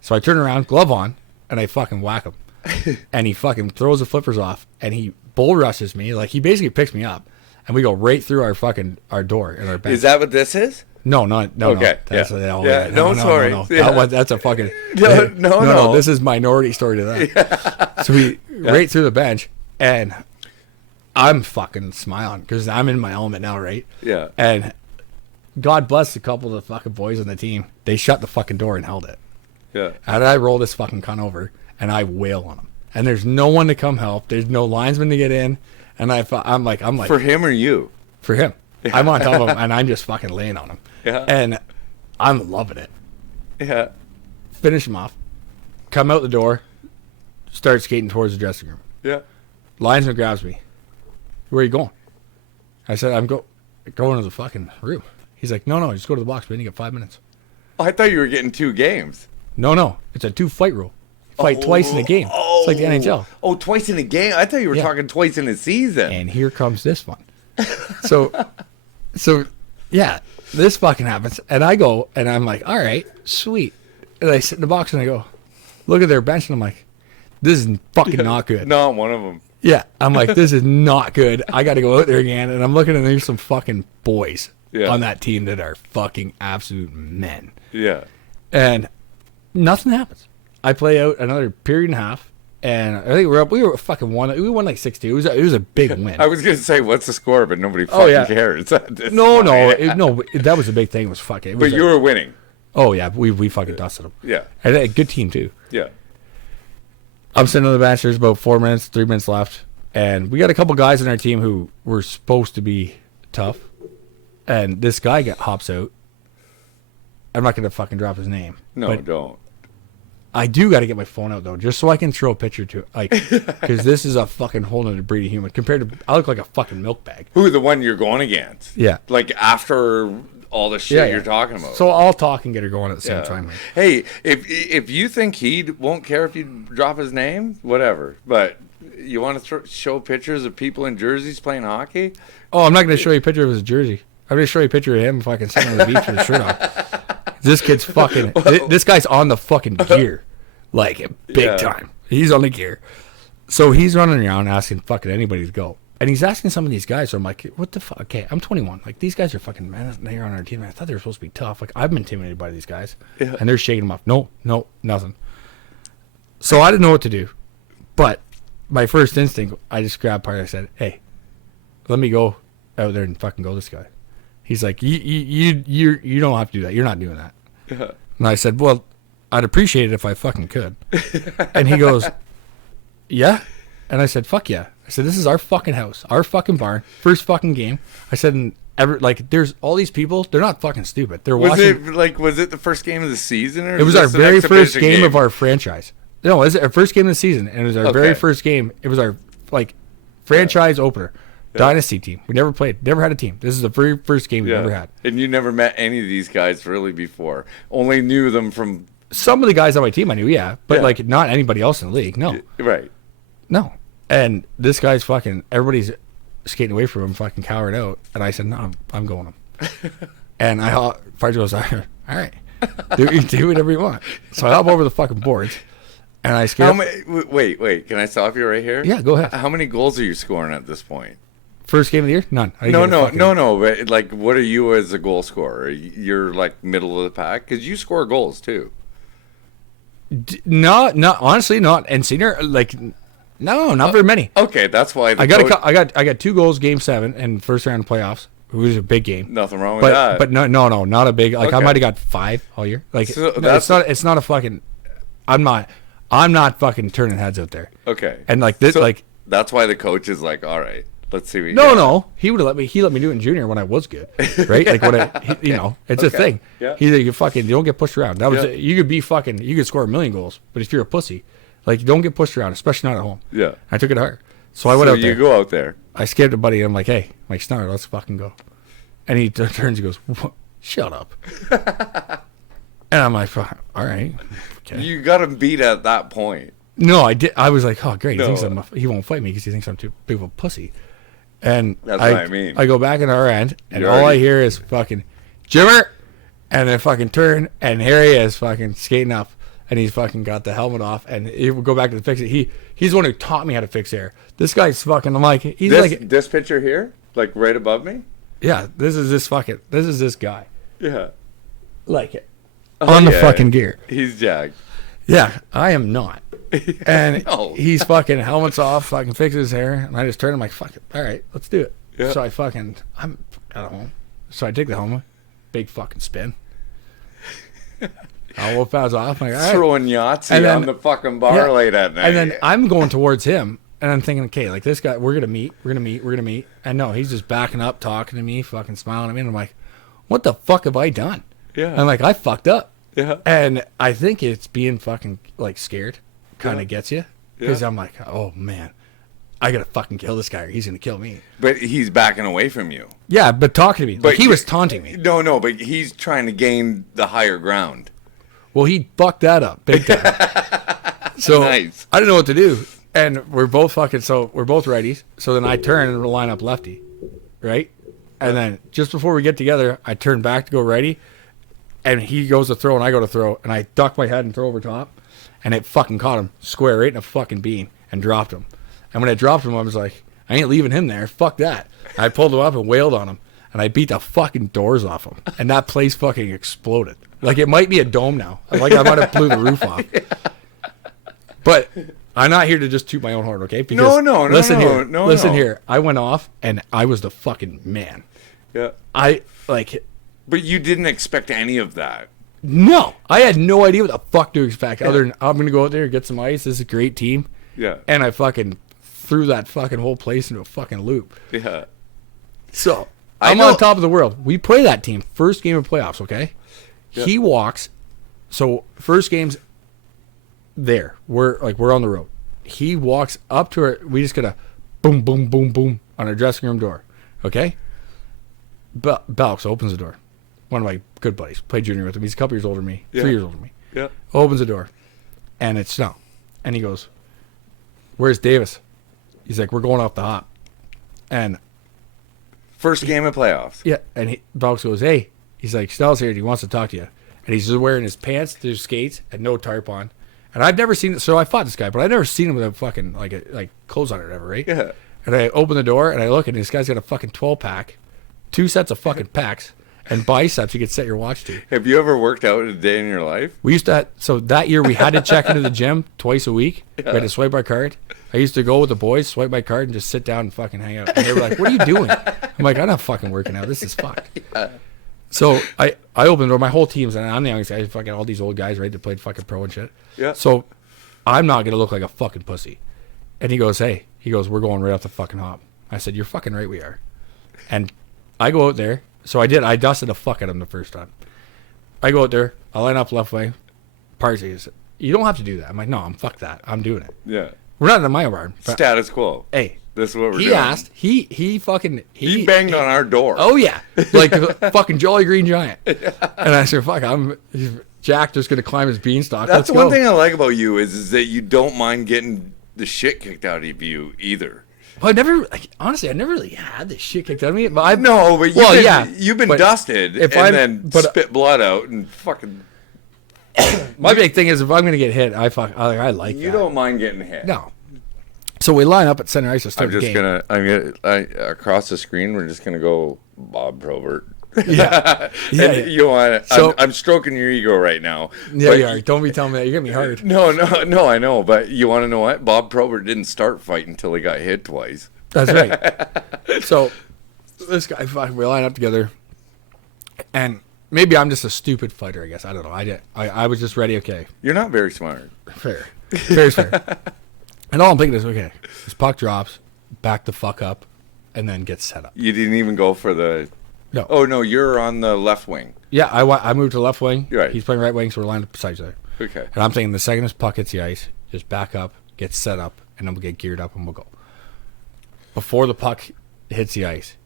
So I turn around, glove on, and I fucking whack him. And he fucking throws the flippers off, and he bull rushes me. Like he basically picks me up, and we go right through our door in our bench. Is that what this is? No. Okay, That's yeah. all Yeah, right. no, sorry. Yeah. That's a fucking No. This is minority story to that. So we right through the bench, and I'm fucking smiling because I'm in my element now, right? Yeah. And God bless a couple of the fucking boys on the team. They shut the fucking door and held it. Yeah. And I roll this fucking cunt over, and I wail on him. And there's no one to come help. There's no linesman to get in. And I'm like, For him or you? for him. I'm on top of him, and I'm just fucking laying on him. Yeah. And I'm loving it. Yeah. Finish him off. Come out the door. Start skating towards the dressing room. Yeah. Linesman grabs me. Where are you going? I said, I'm going to the fucking room. He's like, no, just go to the box, man. You got 5 minutes. Oh, I thought you were getting 2 games. No. It's a 2-fight rule. Fight twice in a game. It's like the NHL. Oh, twice in a game? I thought you were talking twice in a season. And here comes this one. So, yeah, this fucking happens. And I go, and I'm like, all right, sweet. And I sit in the box, and I go, look at their bench, and I'm like, this is fucking not good. Not one of them. Yeah, I'm like, this is not good. I got to go out there again. And I'm looking, and there's some fucking boys on that team that are fucking absolute men. Yeah. And nothing happens. I play out another period and a half, and I think we were fucking won. We won like 6-2. It was a big win. I was going to say, what's the score? But nobody fucking cares. No, that was the big thing. Was fucking. But you were winning. Oh yeah, we fucking dusted them. Yeah. And a good team too. Yeah. I'm sitting on the bench. There's about 3 minutes left, and we got a couple guys in our team who were supposed to be tough, and this guy hops out. I'm not gonna fucking drop his name. No, but don't. I do got to get my phone out though, just so I can throw a picture to it, like, because this is a fucking whole nother breed of human. Compared to, I look like a fucking milk bag. Who, the one you're going against? Yeah. Like after all the shit you're talking about. So I'll talk and get her going at the same time. Man. Hey, if you think he won't care if you drop his name, whatever. But you want to show pictures of people in jerseys playing hockey? Oh, I'm not going to show you a picture of his jersey. I'm going to show you a picture of him fucking sitting on the beach with his shirt off. This kid's fucking. This guy's on the fucking gear, like big time. He's on the gear, so he's running around asking fucking anybody to go, and he's asking some of these guys. So I'm like, what the fuck? Okay, I'm 21. Like these guys are fucking men. They're on our team. I thought they were supposed to be tough. Like I've been intimidated by these guys, and they're shaking them off. No, nothing. So I didn't know what to do, but my first instinct, I just grabbed Parker. I said, hey, let me go out there and fucking go this guy. He's like, you don't have to do that. You're not doing that. Yeah. And I said, well, I'd appreciate it if I fucking could. And he goes, yeah? And I said, fuck yeah. I said, this is our fucking house, our fucking barn, first fucking game. I said, and there's all these people, they're not fucking stupid. They're watching. Was it the first game of the season? Or it was our this an very first exhibition game of our franchise. No, it was our first game of the season, and it was our very first game. It was our, franchise opener. Dynasty team. We never played. Never had a team. This is the very first game we ever had. And you never met any of these guys really before. Only knew them from some of the guys on my team I knew, but not anybody else in the league. No. Right. No. And this guy's fucking everybody's skating away from him, fucking cowering out. And I said, no, I'm going him. And Farge goes, all right. Do whatever you want. So I hop over the fucking boards and I skate. Wait, can I stop you right here? Yeah, go ahead. How many goals are you scoring at this point? First game of the year? None. No. But what are you as a goal scorer? You're like middle of the pack because you score goals too. No, honestly, not. And senior, not very many. Okay, that's why I got 2 goals, game 7, and first round of playoffs. It was a big game. Nothing wrong with that. But no, not a big. I might have got 5 all year. It's not a fucking. I'm not fucking turning heads out there. Okay. And this, that's why the coach is like, all right. Let's see. No. He would have let me. He let me do it in junior when I was good, right? It's a thing. Yeah. He's like, you don't get pushed around. That was you could be fucking. You could score 1,000,000 goals, but if you're a pussy, you don't get pushed around, especially not at home. Yeah. I took it hard, so I went out there. You go out there. I skipped a buddy. And I'm like, hey, Mike Snarr, let's fucking go. And he turns and goes, shut up. And I'm like, all right. Okay. You got him beat at that point. No, I did. I was like, oh great. He thinks he won't fight me because he thinks I'm too big of a pussy. And that's what I mean. I go back in our end, and all I hear is fucking Jimmer, and then fucking turn, and here he is fucking skating up, and he's fucking got the helmet off, and he will go back to the fix it. He's the one who taught me how to fix air. This guy's fucking. I'm like, this picture here, like right above me. Yeah, this is this guy. Yeah, on the fucking gear. He's jacked. Yeah, I am not. And he's fucking helmets off, fucking fixes his hair, and I just turn him like, fuck it, all right, let's do it. Yeah. So I'm at home. So I take the helmet, big fucking spin. I wolf pads off. I'm like, all right. Throwing Yahtzee And then- on the fucking bar late at night. And then I'm going towards him, and I'm thinking, okay, like this guy, we're gonna meet. And no, he's just backing up, talking to me, fucking smiling at me, and I'm like, what the fuck have I done? Yeah. I'm like, I fucked up. Yeah. And I think it's being fucking like scared kind of Yeah. gets you, because Yeah. I'm like, oh man, I gotta fucking kill this guy, or he's gonna kill me. But he's backing away from you. Yeah, but talking to me, like he was taunting me. No, but he's trying to gain the higher ground. Well, he fucked that up big time. So Nice. I didn't know what to do, and we're both fucking. So we're both righties. So then I turn and line up lefty, right? And then just before we get together, I turn back to go righty, and he goes to throw and I go to throw, and I duck my head and throw over top, and it fucking caught him square right in a fucking bean and dropped him. And when I dropped him, I was like, I ain't leaving him there. Fuck that. I pulled him up and wailed on him, and I beat the fucking doors off him, and that place fucking exploded. Like it might be a dome now. Like I might have blew the roof off. But I'm not here to just toot my own horn, okay? Because No, listen no. here. I went off and I was the fucking man. Yeah. I like But you didn't expect any of that. no. I had no idea what the fuck to expect. Other than I'm gonna go out there and get some ice. This is a great team. Yeah. And I fucking threw that fucking whole place into a fucking loop. Yeah. So I I'm know- on top of the world. We play that team first game of playoffs. Okay. Yeah. He walks. So first game's there. We're on the road. He walks up to her. We just get a boom, boom, boom, boom on our dressing room door. Okay. Belks opens the door. One of my good buddies. Played junior with him. He's a couple years older than me. Yeah. 3 years older than me. Yeah. Opens the door, and it's snow. And he goes, "Where's Davis?" He's like, "We're going off the hop." And First game of playoffs. yeah, and Belks goes, "Hey," he's like, "Snell's here. He wants to talk to you." And he's just wearing his pants, his skates, and no tarp on. And I've never seen it. So I fought this guy, but I've never seen him with a fucking like clothes on or whatever, right? Yeah. And I open the door and I look, and this guy's got a fucking 12-pack, 2 sets of fucking pecs, and biceps you could set your watch to. Have you ever worked out a day in your life? We used to, so that year we had to check into the gym twice a week. We had to swipe our card. I used to go with the boys, swipe my card, and just sit down and fucking hang out. And they were like, "What are you doing?" I'm like, "I'm not fucking working out. This is fucked." So I opened the door. My whole team's, and I'm the youngest guy. Fucking all these old guys, right, that played fucking pro and shit. Yeah. So I'm not gonna look like a fucking pussy. And he goes, "Hey," he goes, "We're going right off the fucking hop." I said, "You're fucking right, we are." And I go out there. So I did. I dusted the fuck out of him the first time. I go out there. I line up left wing. Parsley says, "You don't have to do that." I'm like, "No, fuck that. I'm doing it." Yeah. We're not in my barn. But, Status quo. hey, This is what we're he doing. asked. He fucking He banged on our door. Oh yeah, like a fucking Jolly Green Giant. And I said, "Fuck, Jack just gonna climb his beanstalk." That's Let's the go. one thing I like about you is that you don't mind getting the shit kicked out of you either. Well, honestly, I never really had this shit kicked out of me. But I No, but you've been but dusted if and I'm- then but- spit blood out and fucking. my big thing is if I'm gonna get hit, I like You that. don't mind getting hit. No. So we line up at center ice to start I'm the just game. across the screen. We're just gonna go Bob Probert. Yeah. Yeah, And yeah. you want? So- I'm stroking your ego right now. Yeah, But you are. Don't be telling me that. You're getting me hard. No, I know. But you want to know what? Bob Probert didn't start fighting until he got hit twice. That's right. So this guy, we line up together, and maybe I'm just a stupid fighter. I guess I don't know. I was just ready. Okay, You're not very smart. fair, fair is fair. And all I'm thinking is, okay, this puck drops, back the fuck up, and then gets set up. You didn't even go for the. No. Oh no, you're on the left wing. Yeah, I moved to left wing. Right. He's playing right wing, so we're lined up beside each other. Okay. And I'm thinking the second this puck hits the ice, just back up, get set up, and then we'll get geared up and we'll go. Before the puck hits the ice,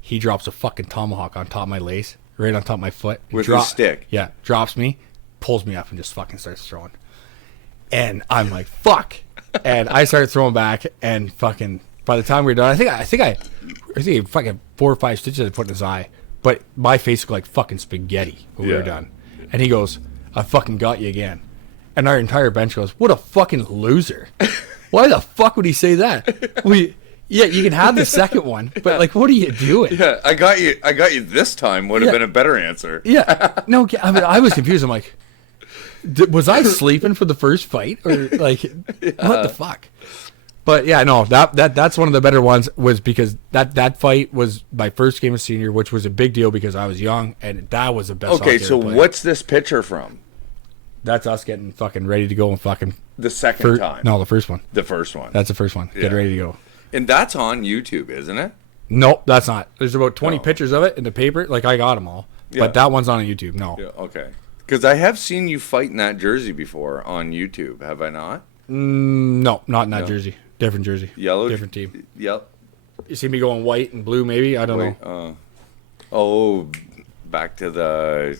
he drops a fucking tomahawk on top of my lace, right on top of my foot. He With his stick. Yeah, drops me, pulls me up, and just fucking starts throwing. And I'm like, fuck. And I started throwing back, and fucking, by the time we were done, I think fucking 4 or 5 stitches I put in his eye. But my face looked like fucking spaghetti when we were Yeah. done. And he goes, "I fucking got you again." And our entire bench goes, "What a fucking loser." Why the fuck would he say that? Yeah, you can have the second one, but like, what are you doing? Yeah, I got you this time. Would have Yeah. been a better answer. Yeah, no, I mean, I was confused. I'm like, was I sleeping for the first fight, or like, what the fuck? But yeah, no, that's one of the better ones was because that fight was my first game of senior, which was a big deal because I was young and that was the best. Okay, hockey I so ever played. what's this picture from? That's us getting fucking ready to go and fucking The second time. No, the first one. The first one. That's the first one. Get Yeah. ready to go. And that's on YouTube, isn't it? Nope, that's not. There's about 20 Oh. pictures of it in the paper. Like I got them all, Yeah. but that one's on YouTube. No, Yeah, okay. Because I have seen you fight in that jersey before on YouTube, have I not? no, not in that No. jersey. Different jersey. Yellow? Different team. Yep. You see me going white and blue, maybe? I don't Wait, know. oh, back to the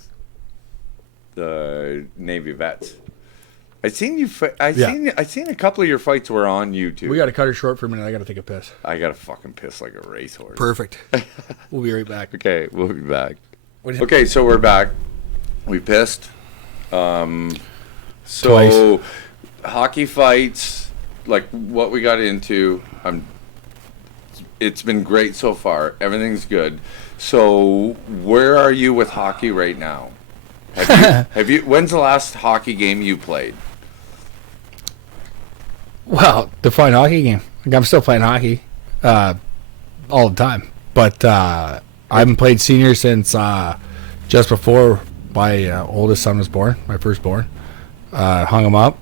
Navy vets. I seen you. I seen a couple of your fights were on YouTube. We got to cut her short for a minute. I got to take a piss. I gotta fucking piss like a racehorse. Perfect. We'll be right back. Okay, we'll be back. What is- Okay, so we're back. We pissed. So Twice. hockey fights, like what we got into. It's been great so far. Everything's good. So where are you with hockey right now? Have you? When's the last hockey game you played? Well, define hockey game. Like, I'm still playing hockey all the time. But I haven't played senior since just before my oldest son was born, my firstborn. Hung him up.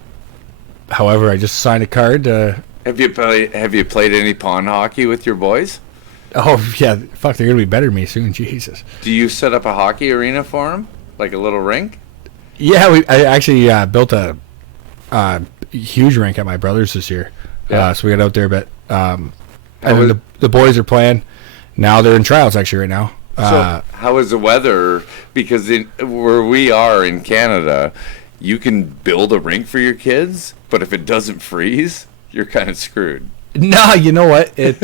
However, I just signed a card. Have you played any pond hockey with your boys? Oh, yeah. Fuck, they're going to be better than me soon. Jesus. Do you set up a hockey arena for them? Like a little rink? Yeah, I actually built a huge rink at my brother's this year. Yeah. So we got out there a bit. And was- then the boys are playing. Now they're in trials actually right now. So how is the weather? Because where we are in Canada, you can build a rink for your kids, but if it doesn't freeze, you're kind of screwed. No, you know what? It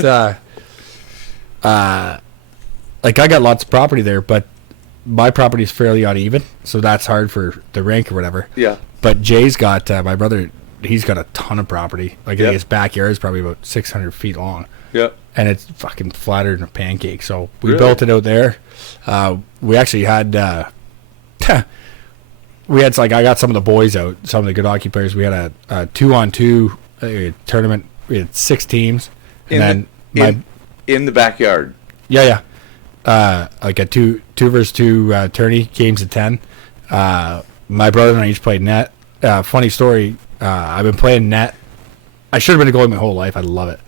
like I got lots of property there, but my property is fairly uneven, so that's hard for the rink or whatever. Yeah. But Jay's got my brother. He's got a ton of property. Like I Yep. think his backyard is probably about 600 feet long. Yep. And it's fucking flatter than a pancake. So we Really? built it out there. We actually had I got some of the boys out, some of the good hockey players. We had a 2-on-2 tournament. We had 6 teams, and In the backyard. like a 2 versus 2 tourney games of 10. My brother and I each played net. Funny story. I've been playing net. I should have been a goalie my whole life. I love it.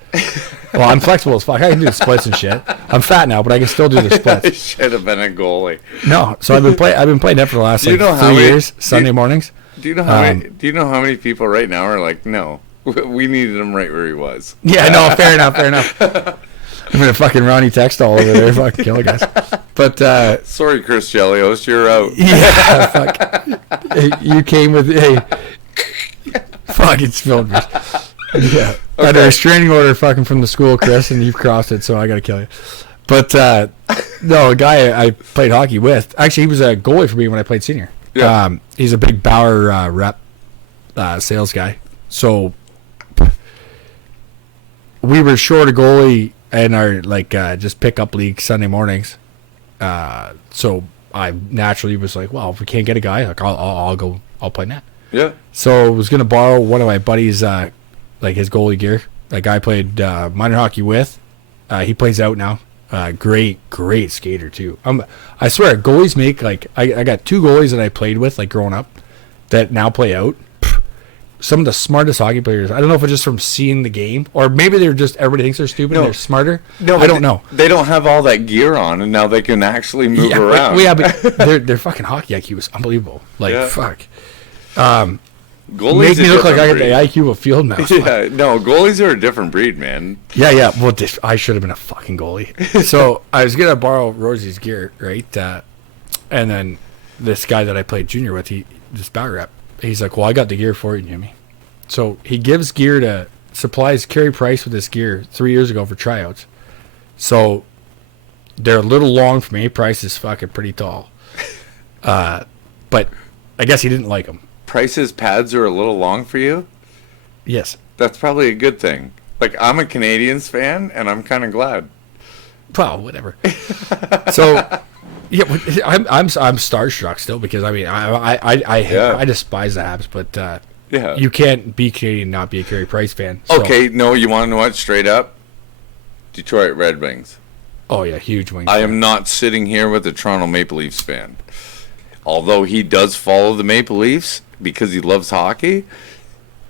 Well, I'm flexible as fuck. I can do the splits and shit. I'm fat now, but I can still do the I splits. should have been a goalie. No, so I've been playing net for the last Do you like know how 3 many- years. Sunday mornings. Do you know how many people right now are like, no, we needed him right where he was. Yeah, no, fair enough. I'm gonna fucking Ronnie text all over there, fucking kill guys. But Sorry, Chris Chelios, you're out. yeah, fuck. Hey, you came with fuck. It's spilled. Yeah, I had a restraining order fucking from the school, Chris, and you've crossed it, so I gotta kill you. But no, a guy I played hockey with. Actually, he was a goalie for me when I played senior. Yeah. He's a big Bauer rep sales guy. So we were short a goalie in our just pickup league Sunday mornings. So I naturally was like, well, if we can't get a guy, like I'll play net. Yeah. So I was gonna borrow one of my buddies, his goalie gear. Like I played minor hockey with. He plays out now. Great skater too. I swear, goalies make I got 2 goalies that I played with growing up that now play out. Some of the smartest hockey players. I don't know if it's just from seeing the game, or maybe they're just everybody thinks they're stupid and they're smarter. No, I don't know. They don't have all that gear on, and now they can actually move Yeah, around. but their fucking hockey IQ is unbelievable. Yeah. Fuck. Goalies Make me a look like I got different the IQ of a field mouse. breed. Yeah, no, goalies are a different breed, man. Yeah. Well, I should have been a fucking goalie. So I was gonna borrow Rosie's gear, right? And then this guy that I played junior with, this Bauer rep, he's like, "Well, I got the gear for you, Jimmy." So he gives gear to supplies Carey Price with this gear 3 years ago for tryouts. So they're a little long for me. Price is fucking pretty tall, but I guess he didn't like them. Price's pads are a little long for you. Yes. That's probably a good thing. Like, I'm a Canadians fan, and I'm kind of glad. Well, whatever. So, yeah, I'm starstruck still because I mean I Yeah. I despise the Habs, but Yeah. you can't be Canadian and not be a Carey Price fan. So- Okay, no, you want to know what? Straight up, Detroit Red Wings. Oh yeah, huge Wings. I fan. am not sitting here with a Toronto Maple Leafs fan. Although he does follow the Maple Leafs because he loves hockey,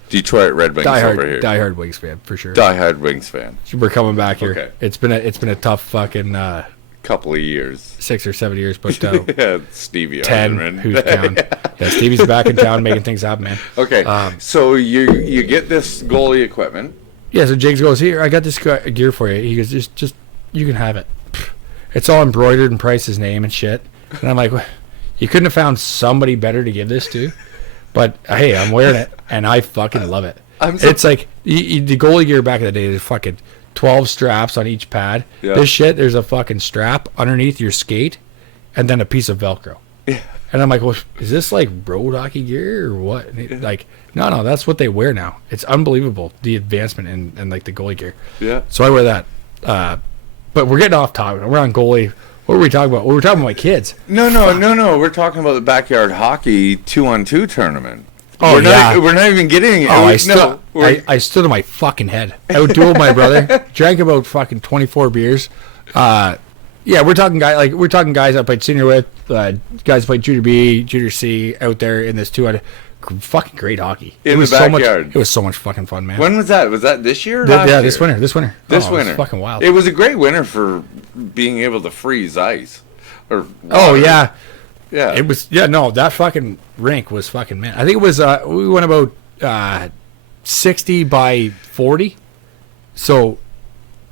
Detroit Red Wings over here. diehard Wings fan for sure. Diehard Wings fan. We're coming back here. Okay. It's been a tough fucking Couple of years. 6 or 7 years, but Yeah, Stevie 10 Eiserman. who's down. Yeah, Stevie's back in town making things happen, man. Okay, so you get this goalie equipment. Yeah, so Jigs goes, here, I got this gear for you. He goes, just you can have it. It's all embroidered in Price's name and shit. And I'm like, you couldn't have found somebody better to give this to. But hey, I'm wearing it, and I fucking love it. It's like the goalie gear back in the day. There's fucking 12 straps on each pad. Yeah. This shit, there's a fucking strap underneath your skate, and then a piece of Velcro. Yeah. And I'm like, well, is this like road hockey gear or what? And it, like, no, that's what they wear now. It's unbelievable, the advancement in like the goalie gear. Yeah. So I wear that. But we're getting off topic. We're on goalie. What were we talking about? We were talking about my kids. No. We're talking about the backyard hockey 2-on-2 tournament. Oh, We're not even getting. Oh, I stood on my fucking head. I outdueled my brother. Drank about fucking 24 beers. Yeah, we're talking guys I played senior with, guys played junior B, junior C out there in this 2-on. Fucking great hockey. In it was the backyard. it was so much fucking fun, man. When was that? Was that this year? Or Yeah, last year? this winter. This winter. This Oh, it was winter. fucking wild. It was a great winter for being able to freeze ice. Or Oh water. yeah. Yeah. It was that fucking rink was fucking, man. I think it was we went about 60 by 40. So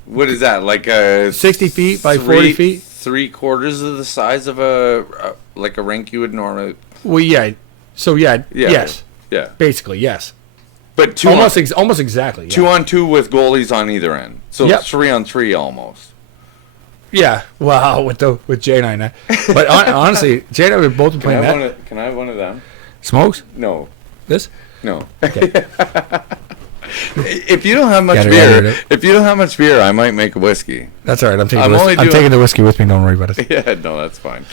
What is that? Like a 60 feet by 40 feet? 3/4 of the size of a like a rink you would normally. well, yeah. So yes. Yeah. Basically, yes. But Almost exactly. Yeah. 2-on-2 with goalies on either end. So Yep. 3-on-3 almost. Yeah. Wow, with Jay and I. Now. But honestly, Jay and I would both been playing that. Can I have one of them? Smokes? No. This? No. Okay. If you don't have much Gotta beer, I might make a whiskey. That's all right. I'm only doing- taking the whiskey with me. Don't worry about it. Yeah, no, that's fine.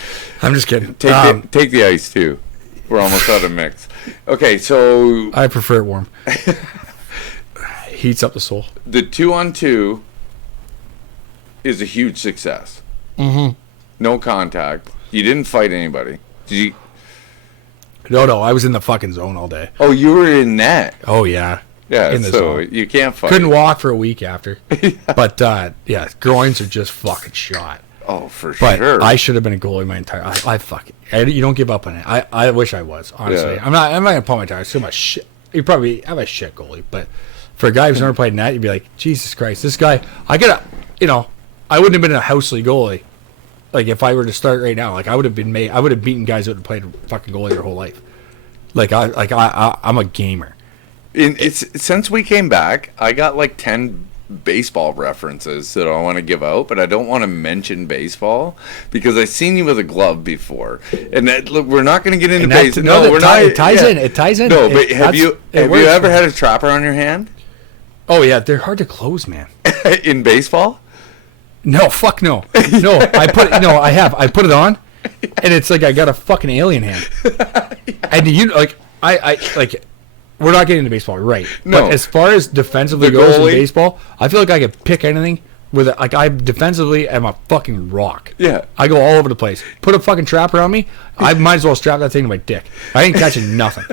I'm just kidding. Take the ice too. We're almost out of mix. Okay, so I prefer it warm. Heats up the soul. the 2-on-2 is a huge success. Mm-hmm. No contact. You didn't fight anybody. Did you? No, I was in the fucking zone all day. Oh, you were in net. Oh yeah. Yeah, In the so zone. you can't fight. Couldn't walk for a week after. But yeah, groins are just fucking shot. Oh, for But sure. I should have been a goalie my entire. I fucking. You don't give up on it. I wish I was, honestly. Yeah. I'm not gonna pull my tires. Too much shit. You probably have a shit goalie, but for a guy who's never played net, you'd be like, Jesus Christ, this guy. I wouldn't have been a house league goalie. Like if I were to start right now, like I would have beaten guys that would have played fucking goalie their whole life. I'm a gamer. Since we came back, I got like 10 baseball references that I want to give out, but I don't want to mention baseball because I've seen you with a glove before, and look, we're not going to get into baseball. No, we're not. It ties in. It ties in. No, but have you works, ever man. had a trapper on your hand Oh yeah, they're hard to close, man. in baseball? No, fuck no. No, I have. I put it on, and it's like I got a fucking alien hand. And I we're not getting into baseball, right? No. But as far as defensively The goes in goalie? baseball, I feel like I could pick anything with it. Like I defensively am a fucking rock. Yeah. I go all over the place. Put a fucking trapper on me, I might as well strap that thing to my dick. I ain't catching nothing.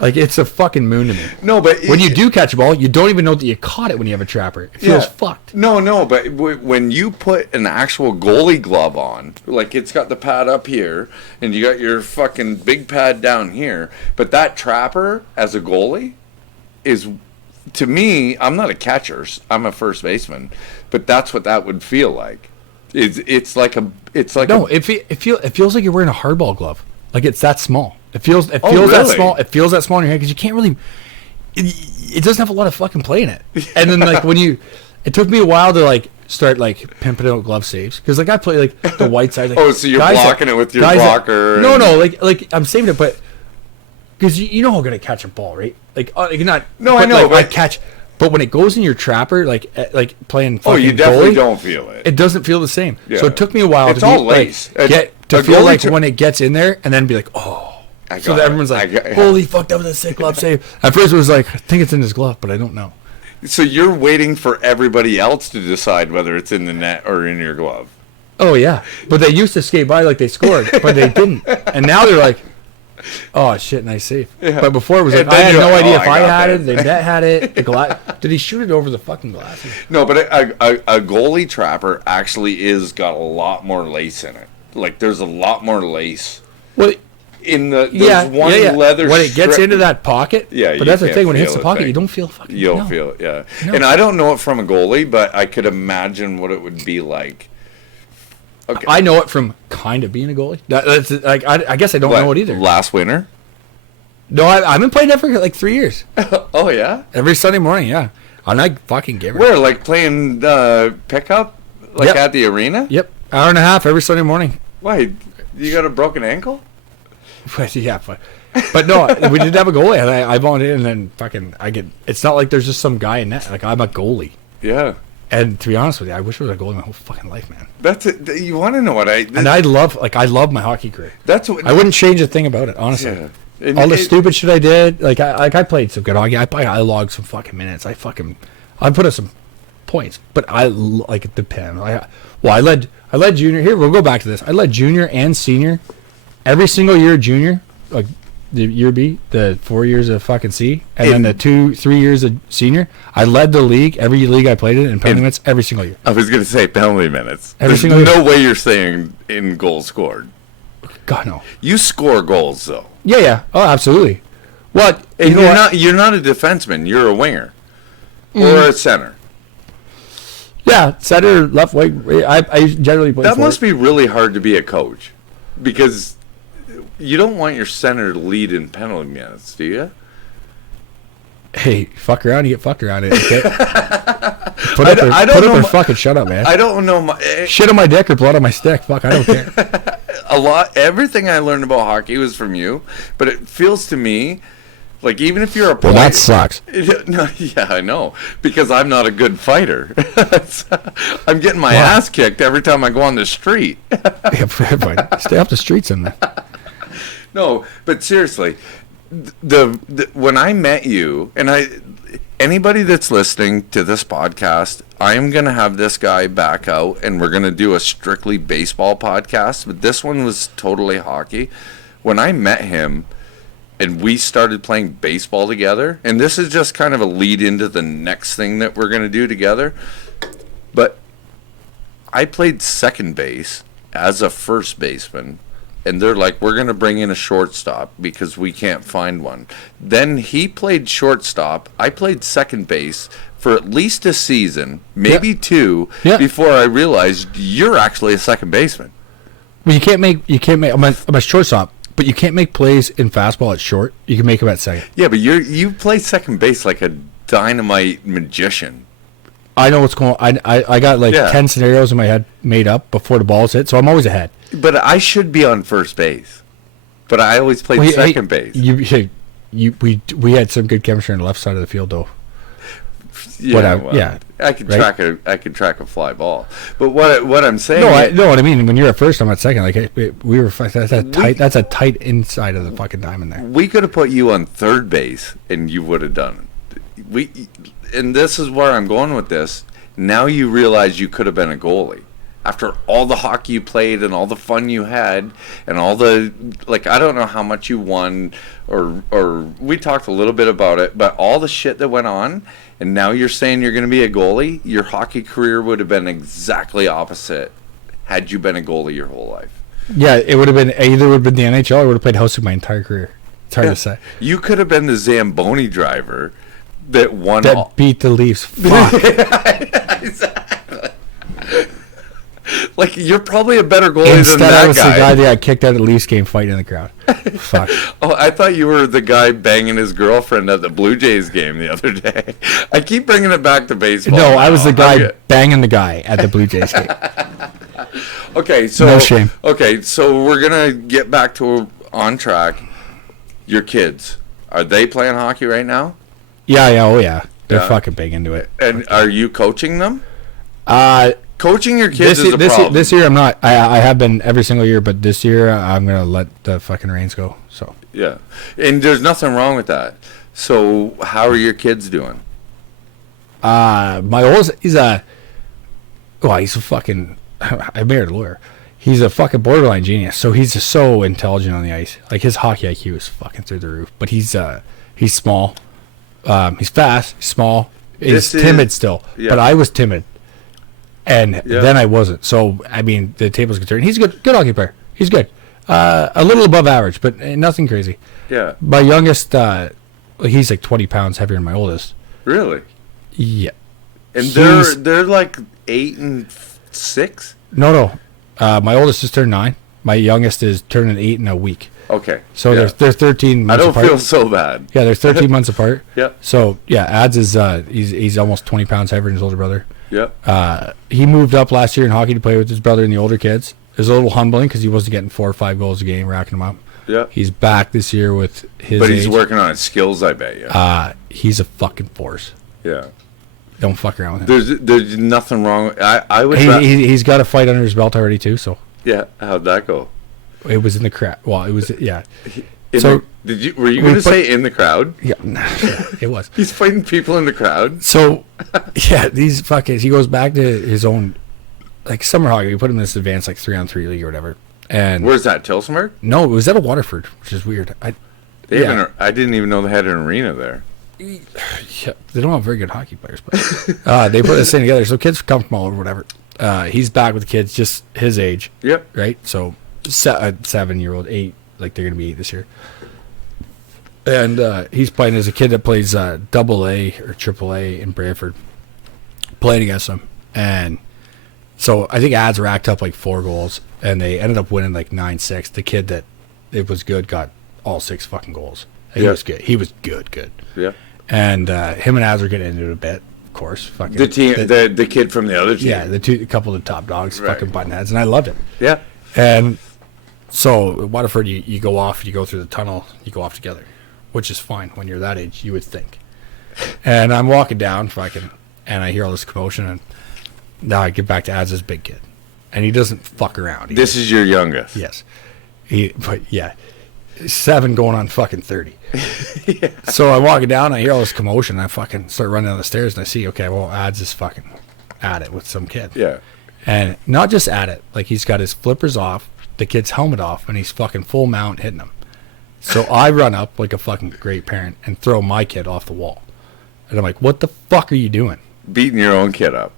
Like it's a fucking moon to me. No, but When you do catch a ball, you don't even know that you caught it when you have a trapper. It feels fucked. No, but when you put an actual goalie glove on, like it's got the pad up here, and you got your fucking big pad down here, but that trapper as a goalie is, to me, I'm not a catcher, I'm a first baseman, but that's what that would feel like. It's like No, it feels like you're wearing a hardball glove. Like it's that small. It feels that really? small. It feels that small in your hand because you can't really. It doesn't have a lot of fucking play in it. And then like it took me a while to like start like pimping out glove saves because like I play like the white side. Like, Oh, so you're blocking it with your blocker No, and- like I'm saving it, but because you know how good I catch a ball, right? Like you're not. No, I but, know, like, but- I catch. But when it goes in your trapper, like playing fucking Oh, you definitely goalie, don't feel it. it doesn't feel the same. Yeah. So it took me a while It's to all be, lace. like, A feel goalie like when it gets in there and then be like, oh, So that everyone's like, holy fuck, that was a sick glove save. At first it was like, I think it's in his glove, but I don't know. So you're waiting for everybody else to decide whether it's in the net or in your glove. Oh, yeah. But they used to skate by like they scored, but they didn't. And now they're like, oh, shit, nice save. Yeah. But before it was like, I had no idea if I had it, the net had it, the glass. Did he shoot it over the fucking glasses? No, but a goalie trapper actually is got a lot more lace in it. Like, there's a lot more lace. Well, in the leather when it gets into that pocket. Yeah, but that's the thing, when it hits the pocket, you don't feel fucking. You don't feel it, yeah. No. And I don't know it from a goalie, but I could imagine what it would be like. Okay. I know it from kind of being a goalie. That's like I guess I don't know it either. Last winter? No, I've been playing that for like 3 years. Oh yeah. Every Sunday morning, yeah. I'm like fucking gamer. Where, like playing pickup, like at the arena? Yep, hour and a half every Sunday morning. Why? You got a broken ankle? Yeah, but no, we did have a goalie, and I volunteered, and then fucking it's not like there's just some guy in net. Like, I'm a goalie. Yeah. And to be honest with you, I wish I was a goalie my whole fucking life, man. That's it. You want to know what and I love my hockey career. That's what I wouldn't change a thing about it, honestly. Yeah. All the stupid shit I did, I played some good hockey. I logged some fucking minutes. I put in some points, but I like it depends. I led junior. Here, we'll go back to this. I led junior and senior every single year. Junior, like the year B, the 4 years of fucking C, and then the 2-3 years of senior. I led the league, every league I played in penalty minutes every single year. I was going to say penalty minutes. There's no way you're saying in goals scored. God, no. You score goals, though. Yeah. Oh, absolutely. What? You're not a defenseman. You're a winger. Or a center. Yeah, center, left wing. I generally play That must be really hard to be a coach. Because you don't want your center to lead in penalty minutes, do you? Hey, fuck around, you get fucked around it. Okay? Put up or fucking shut up, man. I don't know. Shit on my dick or blood on my stick. Fuck, I don't care. Everything I learned about hockey was from you, but it feels to me like even if you're a player, well, that sucks. No, yeah, I know, because I'm not a good fighter. I'm getting my ass kicked every time I go on the street. Yeah, stay off the streets in there. No, but seriously, when I met you, and anybody that's listening to this podcast, I am going to have this guy back out, and we're going to do a strictly baseball podcast, but this one was totally hockey. When I met him, and we started playing baseball together, and this is just kind of a lead into the next thing that we're going to do together, but I played second base as a first baseman, and they're like, we're going to bring in a shortstop because we can't find one. Then he played shortstop. I played second base for at least a season, maybe two, before I realized you're actually a second baseman. Well, you can't make. I'm a shortstop, but you can't make plays in fastball at short. You can make them at second. Yeah, but you play second base like a dynamite magician. I know what's going on. I got 10 scenarios in my head made up before the ball's hit, so I'm always ahead. But I should be on first base. But I always played second base. We had some good chemistry on the left side of the field, though. Yeah, I could track a fly ball. But what I'm saying, I know what I mean. When you're at first, I'm at second. Like we were, that's a tight inside of the fucking diamond there. We could have put you on third base, and you would have done it. And this is where I'm going with this. Now you realize you could have been a goalie. After all the hockey you played and all the fun you had and all the, I don't know how much you won or we talked a little bit about it, but all the shit that went on, and now you're saying you're going to be a goalie, your hockey career would have been exactly opposite had you been a goalie your whole life. Yeah, it would have been, either would have been the NHL or would have played house my entire career. It's hard to say. You could have been the Zamboni driver that beat the Leafs. Fuck. Exactly. Like, you're probably a better goalie Instead, than that guy. I was the guy that got kicked out of the Leafs game fighting in the crowd. Fuck. Oh, I thought you were the guy banging his girlfriend at the Blue Jays game the other day. I keep bringing it back to baseball. No, I was the guy banging the guy at the Blue Jays game. Okay, so no shame. Okay, so we're gonna get back to on track. Your kids, are they playing hockey right now? Yeah, oh yeah. They're fucking big into it. And are you coaching them? Coaching your kids is a this problem. this year I'm not. I have been every single year, but this year I'm gonna let the fucking reins go. So Yeah, and there's nothing wrong with that. So how are your kids doing? my oldest, he's a fucking. I married a lawyer. He's a fucking borderline genius. So he's just so intelligent on the ice. Like his hockey IQ is fucking through the roof. But he's small. He's fast. He's small. He's timid still. Yeah. But I was timid, and Yeah. then I wasn't. So I mean, the tables could turn. He's a good hockey player. He's good. A little above average, but nothing crazy. Yeah, My youngest, he's like 20 pounds heavier than my oldest. really. Yeah. And He's- they're like 8 and 6. No. My oldest just turned 9. My youngest is turning 8 in a week. Okay, So yeah. they're 13 I months don't apart. feel so bad. Yeah, they're 13 months apart. Yeah, So yeah, Ads is he's almost 20 pounds heavier than his older brother. yeah, He moved up last year in hockey to play with his brother and the older kids. It was a little humbling because he wasn't getting 4 or 5 goals a game, racking them up. yeah. He's back this year with his. But he's age. working on his skills, I bet you. He's a fucking force. Yeah. Don't fuck around with him. There's nothing wrong. I would. He's got a fight under his belt already too. So Yeah. How'd that go? it was in the crowd. Well, it was yeah. In So- were you we going to put- say in the crowd? Yeah, it was. He's fighting people in the crowd. So, yeah, these fuckers. He goes back to his own, like summer hockey. We put him in this advanced like 3-on-3 league or whatever. And Where's that? Tillsonburg? no, it was at a Waterford, which is weird. They Yeah. have I didn't even know they had an arena there. Yeah, they don't have very good hockey players, but they put this thing together. So kids come from all over, whatever. He's back with the kids, just his age, Yep. right? So, a 7-year-old, 8, like they're gonna be 8 this year. And he's playing as a kid that plays double A or triple A in Brantford, playing against him. And so I think Ads racked up like 4 goals, and they ended up winning like 9-6. The kid that it was good got all 6 fucking goals. He Yeah. was good. He was good. Yeah. And him and Ads are getting into it a bit, of course. Fucking The team, the kid from the other team. yeah, a couple of the top dogs, Right. fucking button heads, and I loved it. Yeah. And so at Waterford, you go off, you go through the tunnel, you go off together, which is fine when you're that age, you would think. And I'm walking down, fucking, and I hear all this commotion, and now I get back to Ads' big kid, and he doesn't fuck around. This is your youngest. Yes, but yeah, 7 going on fucking 30. So I'm walking down, I hear all this commotion, and I fucking start running down the stairs, and I see, okay, well, Ads is fucking at it with some kid. Yeah. And not just at it, like he's got his flippers off, the kid's helmet off, and he's fucking full mount hitting him. So I run up like a fucking great parent and throw my kid off the wall. And I'm like, what the fuck are you doing? Beating your own kid up.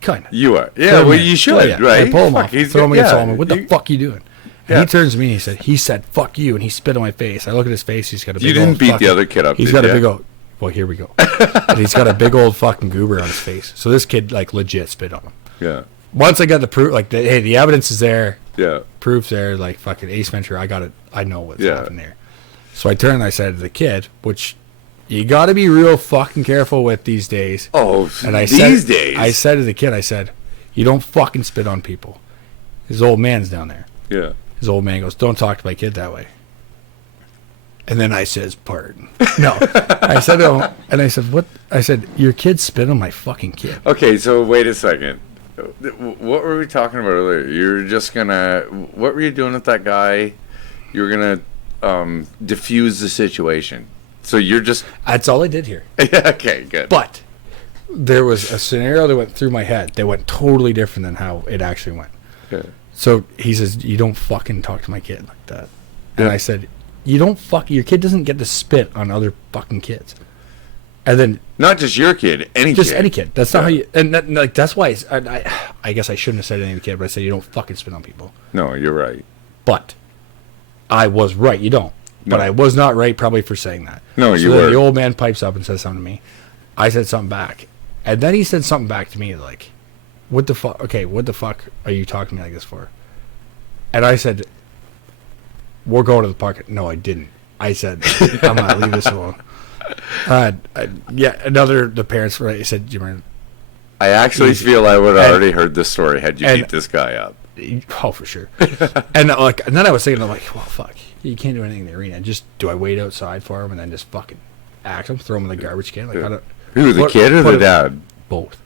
Kind of. You are. Yeah. Well, you should, right? I pull him Fuck, off, he's throw him good. against Yeah. him. What the You- fuck you doing? And Yeah. he turns to me and he said, fuck you. And he spit on my face. I look at his face. He's got a big You didn't old beat the fucking- other kid up, He's did got a ya? big old, well, here we go. And he's got a big old fucking goober on his face. So this kid, like, legit spit on him. Yeah. Once I got the proof, like, hey, the evidence is there. Yeah. Proof's there, like fucking Ace Ventura. I got it. I know what's Yeah. happening there. So I turned and I said to the kid, which you got to be real fucking careful with these days. Oh, And I these said, days. I said to the kid, I said, you don't fucking spit on people. His old man's down there. Yeah. His old man goes, don't talk to my kid that way. And then I says, pardon. No, I said, oh, and I said, what? I said, your kid spit on my fucking kid. Okay, so wait a second. What were we talking about earlier? You were just gonna. What were you doing with that guy? You were gonna diffuse the situation. So you're just. That's all I did here. Okay, good. But there was a scenario that went through my head that went totally different than how it actually went. Yeah. So he says, you don't fucking talk to my kid like that. And Yeah. I said, you don't fuck, your kid doesn't get to spit on other fucking kids. And then Not just your kid, any just kid. any kid. That's not Yeah. how you, and that, like, that's why I guess I shouldn't have said any kid, but I said, you don't fucking spit on people. No, you're right. But I was right, you don't. But No. I was not right probably for saying that. No, so you then were. the old man pipes up and says something to me. I said something back. And then he said something back to me like, what the fuck? Okay, what the fuck are you talking to me like this for? And I said, we're going to the park. No, I didn't. I said, I'm going to leave this alone. The parents were, I said, do you remember? I actually Easy. feel I would have And- already heard this story had you and- beat this guy up. Oh, for sure. And then I was thinking, I'm like, well, fuck, you can't do anything in the arena. Just do I wait outside for him and then just fucking axe him, throw him in the garbage can? Like, I don't. Who, the What- kid or what the if- dad? Both.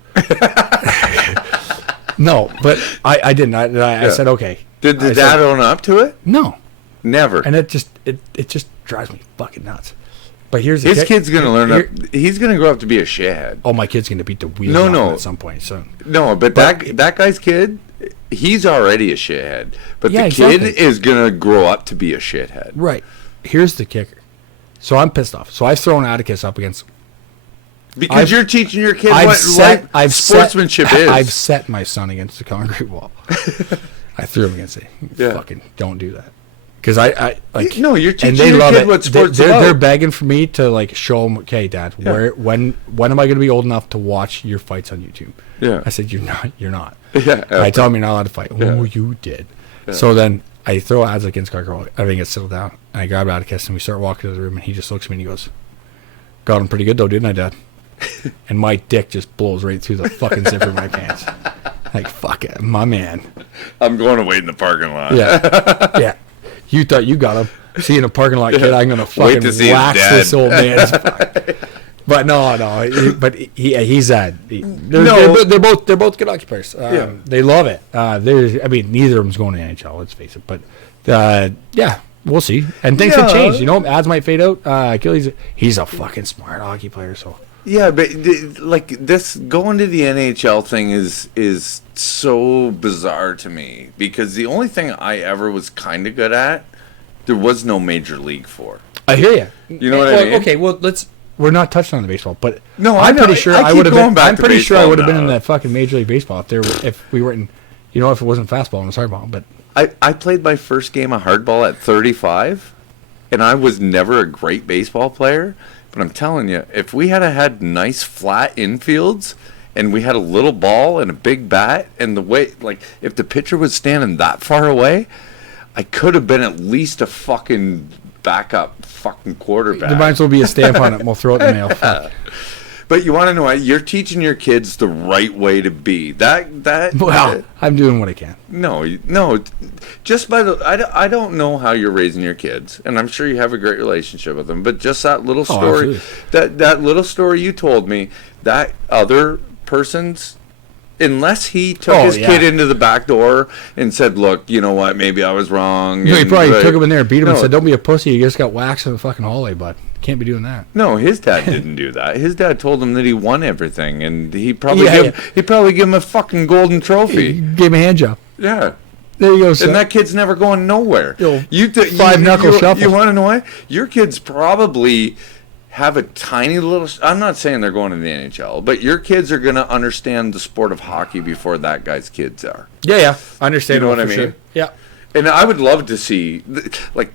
No, but I didn't. I said okay. Did the I dad said, own up to it? no, Never. and it just drives me fucking nuts. But here's the His kid's gonna learn here- up. He's gonna grow up to be a shithead. Oh, my kid's gonna beat the wheels No, off no. him at some point. So No, but that guy's kid, he's already a shithead. But Yeah, the kid exactly. is gonna grow up to be a shithead. right, here's the kicker. So I'm pissed off. So I've thrown Atticus up against. Because I've- you're teaching your kid I've what set. life sportsmanship is. I've set my son against the concrete wall. I threw him against it. Yeah. Fucking don't do that. Because I like. No, you're teaching and they your love kid it. what sports they're, about. they're begging for me to like show them. Okay, Dad, when am I going to be old enough to watch your fights on YouTube? Yeah. I said you're not. You're not. Yeah. I tell him you're not allowed to fight. Yeah. Oh, you did. So then I throw ads against Carter. Everything gets settled down. And I grab Atticus and we start walking to the room and he just looks at me and he goes, "Got him pretty good though, didn't I, Dad?" And my dick just blows right through the fucking zipper of my pants. Like, fuck it, my man. I'm going to wait in the parking lot. Yeah. Yeah. You thought you got him. See you in a parking lot, kid. I'm going to Wait fucking to see his wax dad. this old man's fuck. But no. But he's they're both good occupiers. Yeah. They love it. Neither of them's going to the NHL. Let's face it. But yeah, we'll see. And things have Yeah. changed. You know, ads might fade out. Achilles, he's a fucking smart hockey player. So Yeah, but like this going to the NHL thing is so bizarre to me because the only thing I ever was kind of good at, there was no major league for. I hear you. You know what I mean? Okay, well we're not touching on the baseball, but No, I I'm know. pretty sure I I keep would have going been. back I'm to pretty sure I baseball would have been in now. that fucking Major League Baseball if we weren't. You know, if it wasn't fastball and it was hardball, but I played my first game of hardball at 35, and I was never a great baseball player. But I'm telling you, if we had nice flat infields, and we had a little ball and a big bat, and the way, like, if the pitcher was standing that far away, I could have been at least a fucking backup fucking quarterback. there might as well be a stamp on it. And we'll throw it in the mail. Fuck. But you want to know what? You're teaching your kids the right way to be. Well, I'm doing what I can. No, just by the I don't know how you're raising your kids, and I'm sure you have a great relationship with them. But just that little story, absolutely. that little story you told me, that other person's, unless he took his kid into the back door and said, "Look, you know what? Maybe I was wrong." No, he and, probably took him in there, beat him, and No. said, "Don't be a pussy. You just got waxed in the fucking hallway, bud. Can't be doing that." No, his dad didn't do that. His dad told him that he won everything, and he probably Yeah, he'd probably give him a fucking golden trophy. Gave him a hand job. Yeah. There you go, son. And that kid's never going nowhere. Yo, You five-knuckle shuffle. You want to know what? Your kids probably have a tiny little. I'm not saying they're going to the NHL, but your kids are going to understand the sport of hockey before that guy's kids are. Yeah. I understand. You know what I for mean? Sure. Yeah. And I would love to see, like,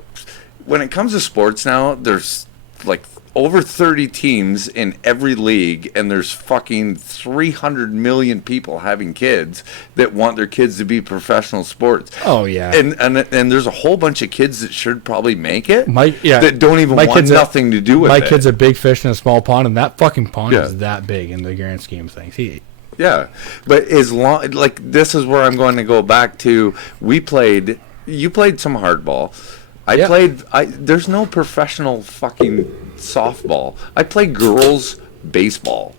when it comes to sports now, there's like over 30 teams in every league, and there's fucking 300 million people having kids that want their kids to be professional sports. Oh yeah. And there's a whole bunch of kids that should probably make it Yeah. that don't even want nothing to do with my it. kid's a big fish in a small pond, and that fucking pond Yeah. is that big in the grand scheme of things. Yeah, but as long like this is where I'm going to go back to. You played some hardball. There's no professional fucking softball. I played girls baseball,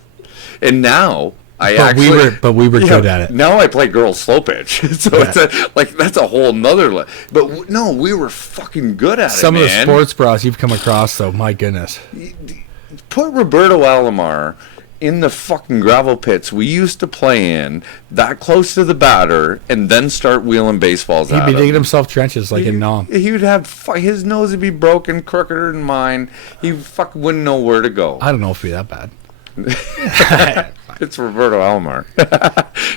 and now we were good at it. Now I play girls slow pitch, so it's that's a whole nother. But no, we were fucking good at Some it. of the man. sports bras you've come across, though, my goodness. Put Roberto Alomar in the fucking gravel pits we used to play in, that close to the batter, and then start wheeling baseballs He'd at be him. digging himself trenches like in Nom. He would have his nose would be broken, crookeder than mine. He fucking wouldn't know where to go. I don't know if it'd be that bad. It's Roberto Alomar.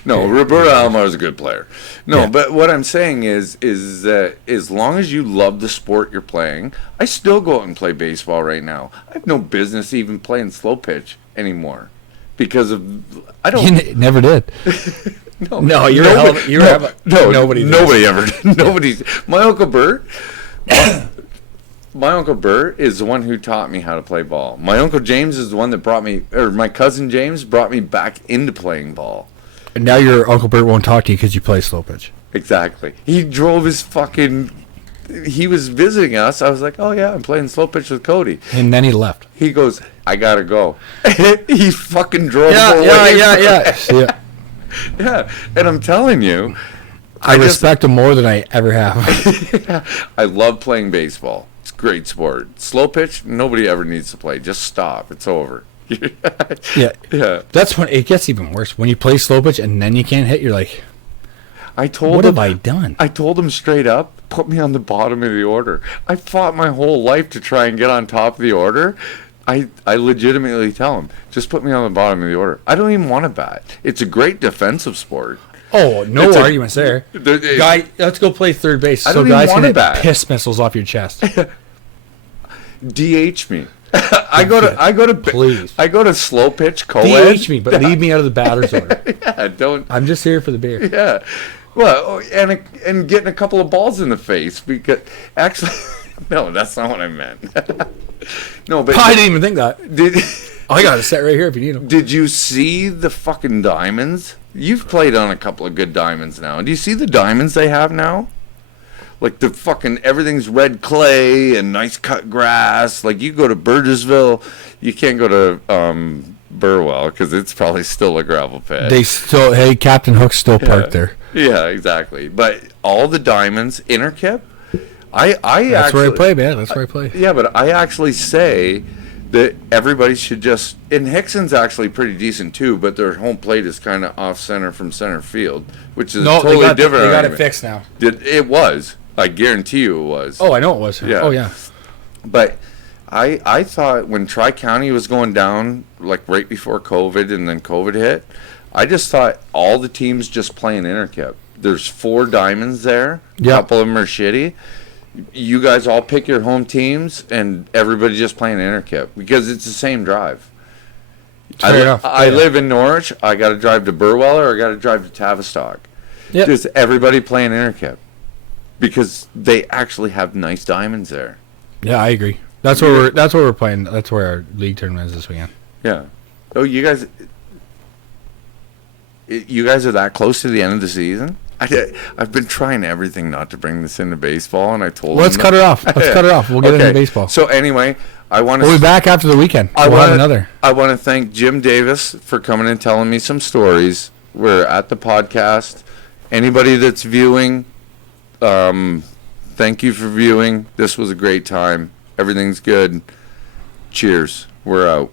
No, Roberto Alomar is a good player. No, Yeah. but what I'm saying is that as long as you love the sport you're playing, I still go out and play baseball right now. I have no business even playing slow pitch anymore because of I don't. You never did. No, you're nobody ever. Nobody's. My Uncle Bert. My Uncle Bert is the one who taught me how to play ball. My Uncle James is the one that brought me, or my cousin James brought me back into playing ball. Now your Uncle Bert won't talk to you because you play slow pitch. Exactly. He drove his fucking. He was visiting us. I was like, oh yeah, I'm playing slow pitch with Cody. And then he left. He goes, I gotta go. He fucking drove away. Yeah. See ya. Yeah, and I'm telling you, I just- respect them more than I ever have. I love playing baseball. It's a great sport. Slow pitch, nobody ever needs to play. Just stop. It's over. Yeah. Yeah. That's when it gets even worse. When you play slow pitch and then you can't hit, you're like, I told what him, have I done? I told him straight up, put me on the bottom of the order. I fought my whole life to try and get on top of the order. I legitimately tell him, just put me on the bottom of the order. I don't even want to bat. It's a great defensive sport. Oh, no It's a- arguments there. There- Guy, let's go play third base I so don't even guys can wanna hit bat. piss missiles off your chest. DH me. I go to Please. I go to slow pitch co-ed. DH me, but leave me out of the batter's order. Yeah, don't. I'm just here for the beer. Yeah. Well, and getting a couple of balls in the face because actually, no, that's not what I meant. No, but I didn't even think that. did I got a set right here if you need them. did you see the fucking diamonds? You've played on a couple of good diamonds now. Do you see the diamonds they have now? Like the fucking everything's red clay and nice cut grass. Like you go to Burgessville, you can't go to Burwell because it's probably still a gravel pit. They still, hey, Captain Hook's still parked there. Yeah, exactly. But all the diamonds, Interkip, I That's actually, where I play, man. That's where I play. Yeah, but I actually say that everybody should just. And Hickson's actually pretty decent too, but their home plate is kind of off center from center field, which is No, totally different. They got it argument. fixed now. It was. I guarantee you it was. Oh, I know it was. Yeah. Oh, yeah. But I thought when Tri County was going down, like right before COVID, and then COVID hit, I just thought all the teams just playing Interkip. There's 4 diamonds there. A Yep. couple of them are shitty. You guys all pick your home teams, and everybody just playing Interkip because it's the same drive. Fair enough. I Yeah. live in Norwich. I got to drive to Burwell or I got to drive to Tavistock. Yep. Just everybody playing Interkip because they actually have nice diamonds there. Yeah, I agree. That's where we're playing. That's where our league tournament is this weekend. Yeah. Oh, you guys are that close to the end of the season? I've been trying everything not to bring this into baseball, and I told Let's them cut it off. Let's cut it off. We'll get into baseball. So anyway, I want We'll be to. back after the weekend. We'll have another. I want to thank Jim Davis for coming and telling me some stories. We're at the podcast. Anybody that's viewing, thank you for viewing. This was a great time. Everything's good. Cheers. We're out.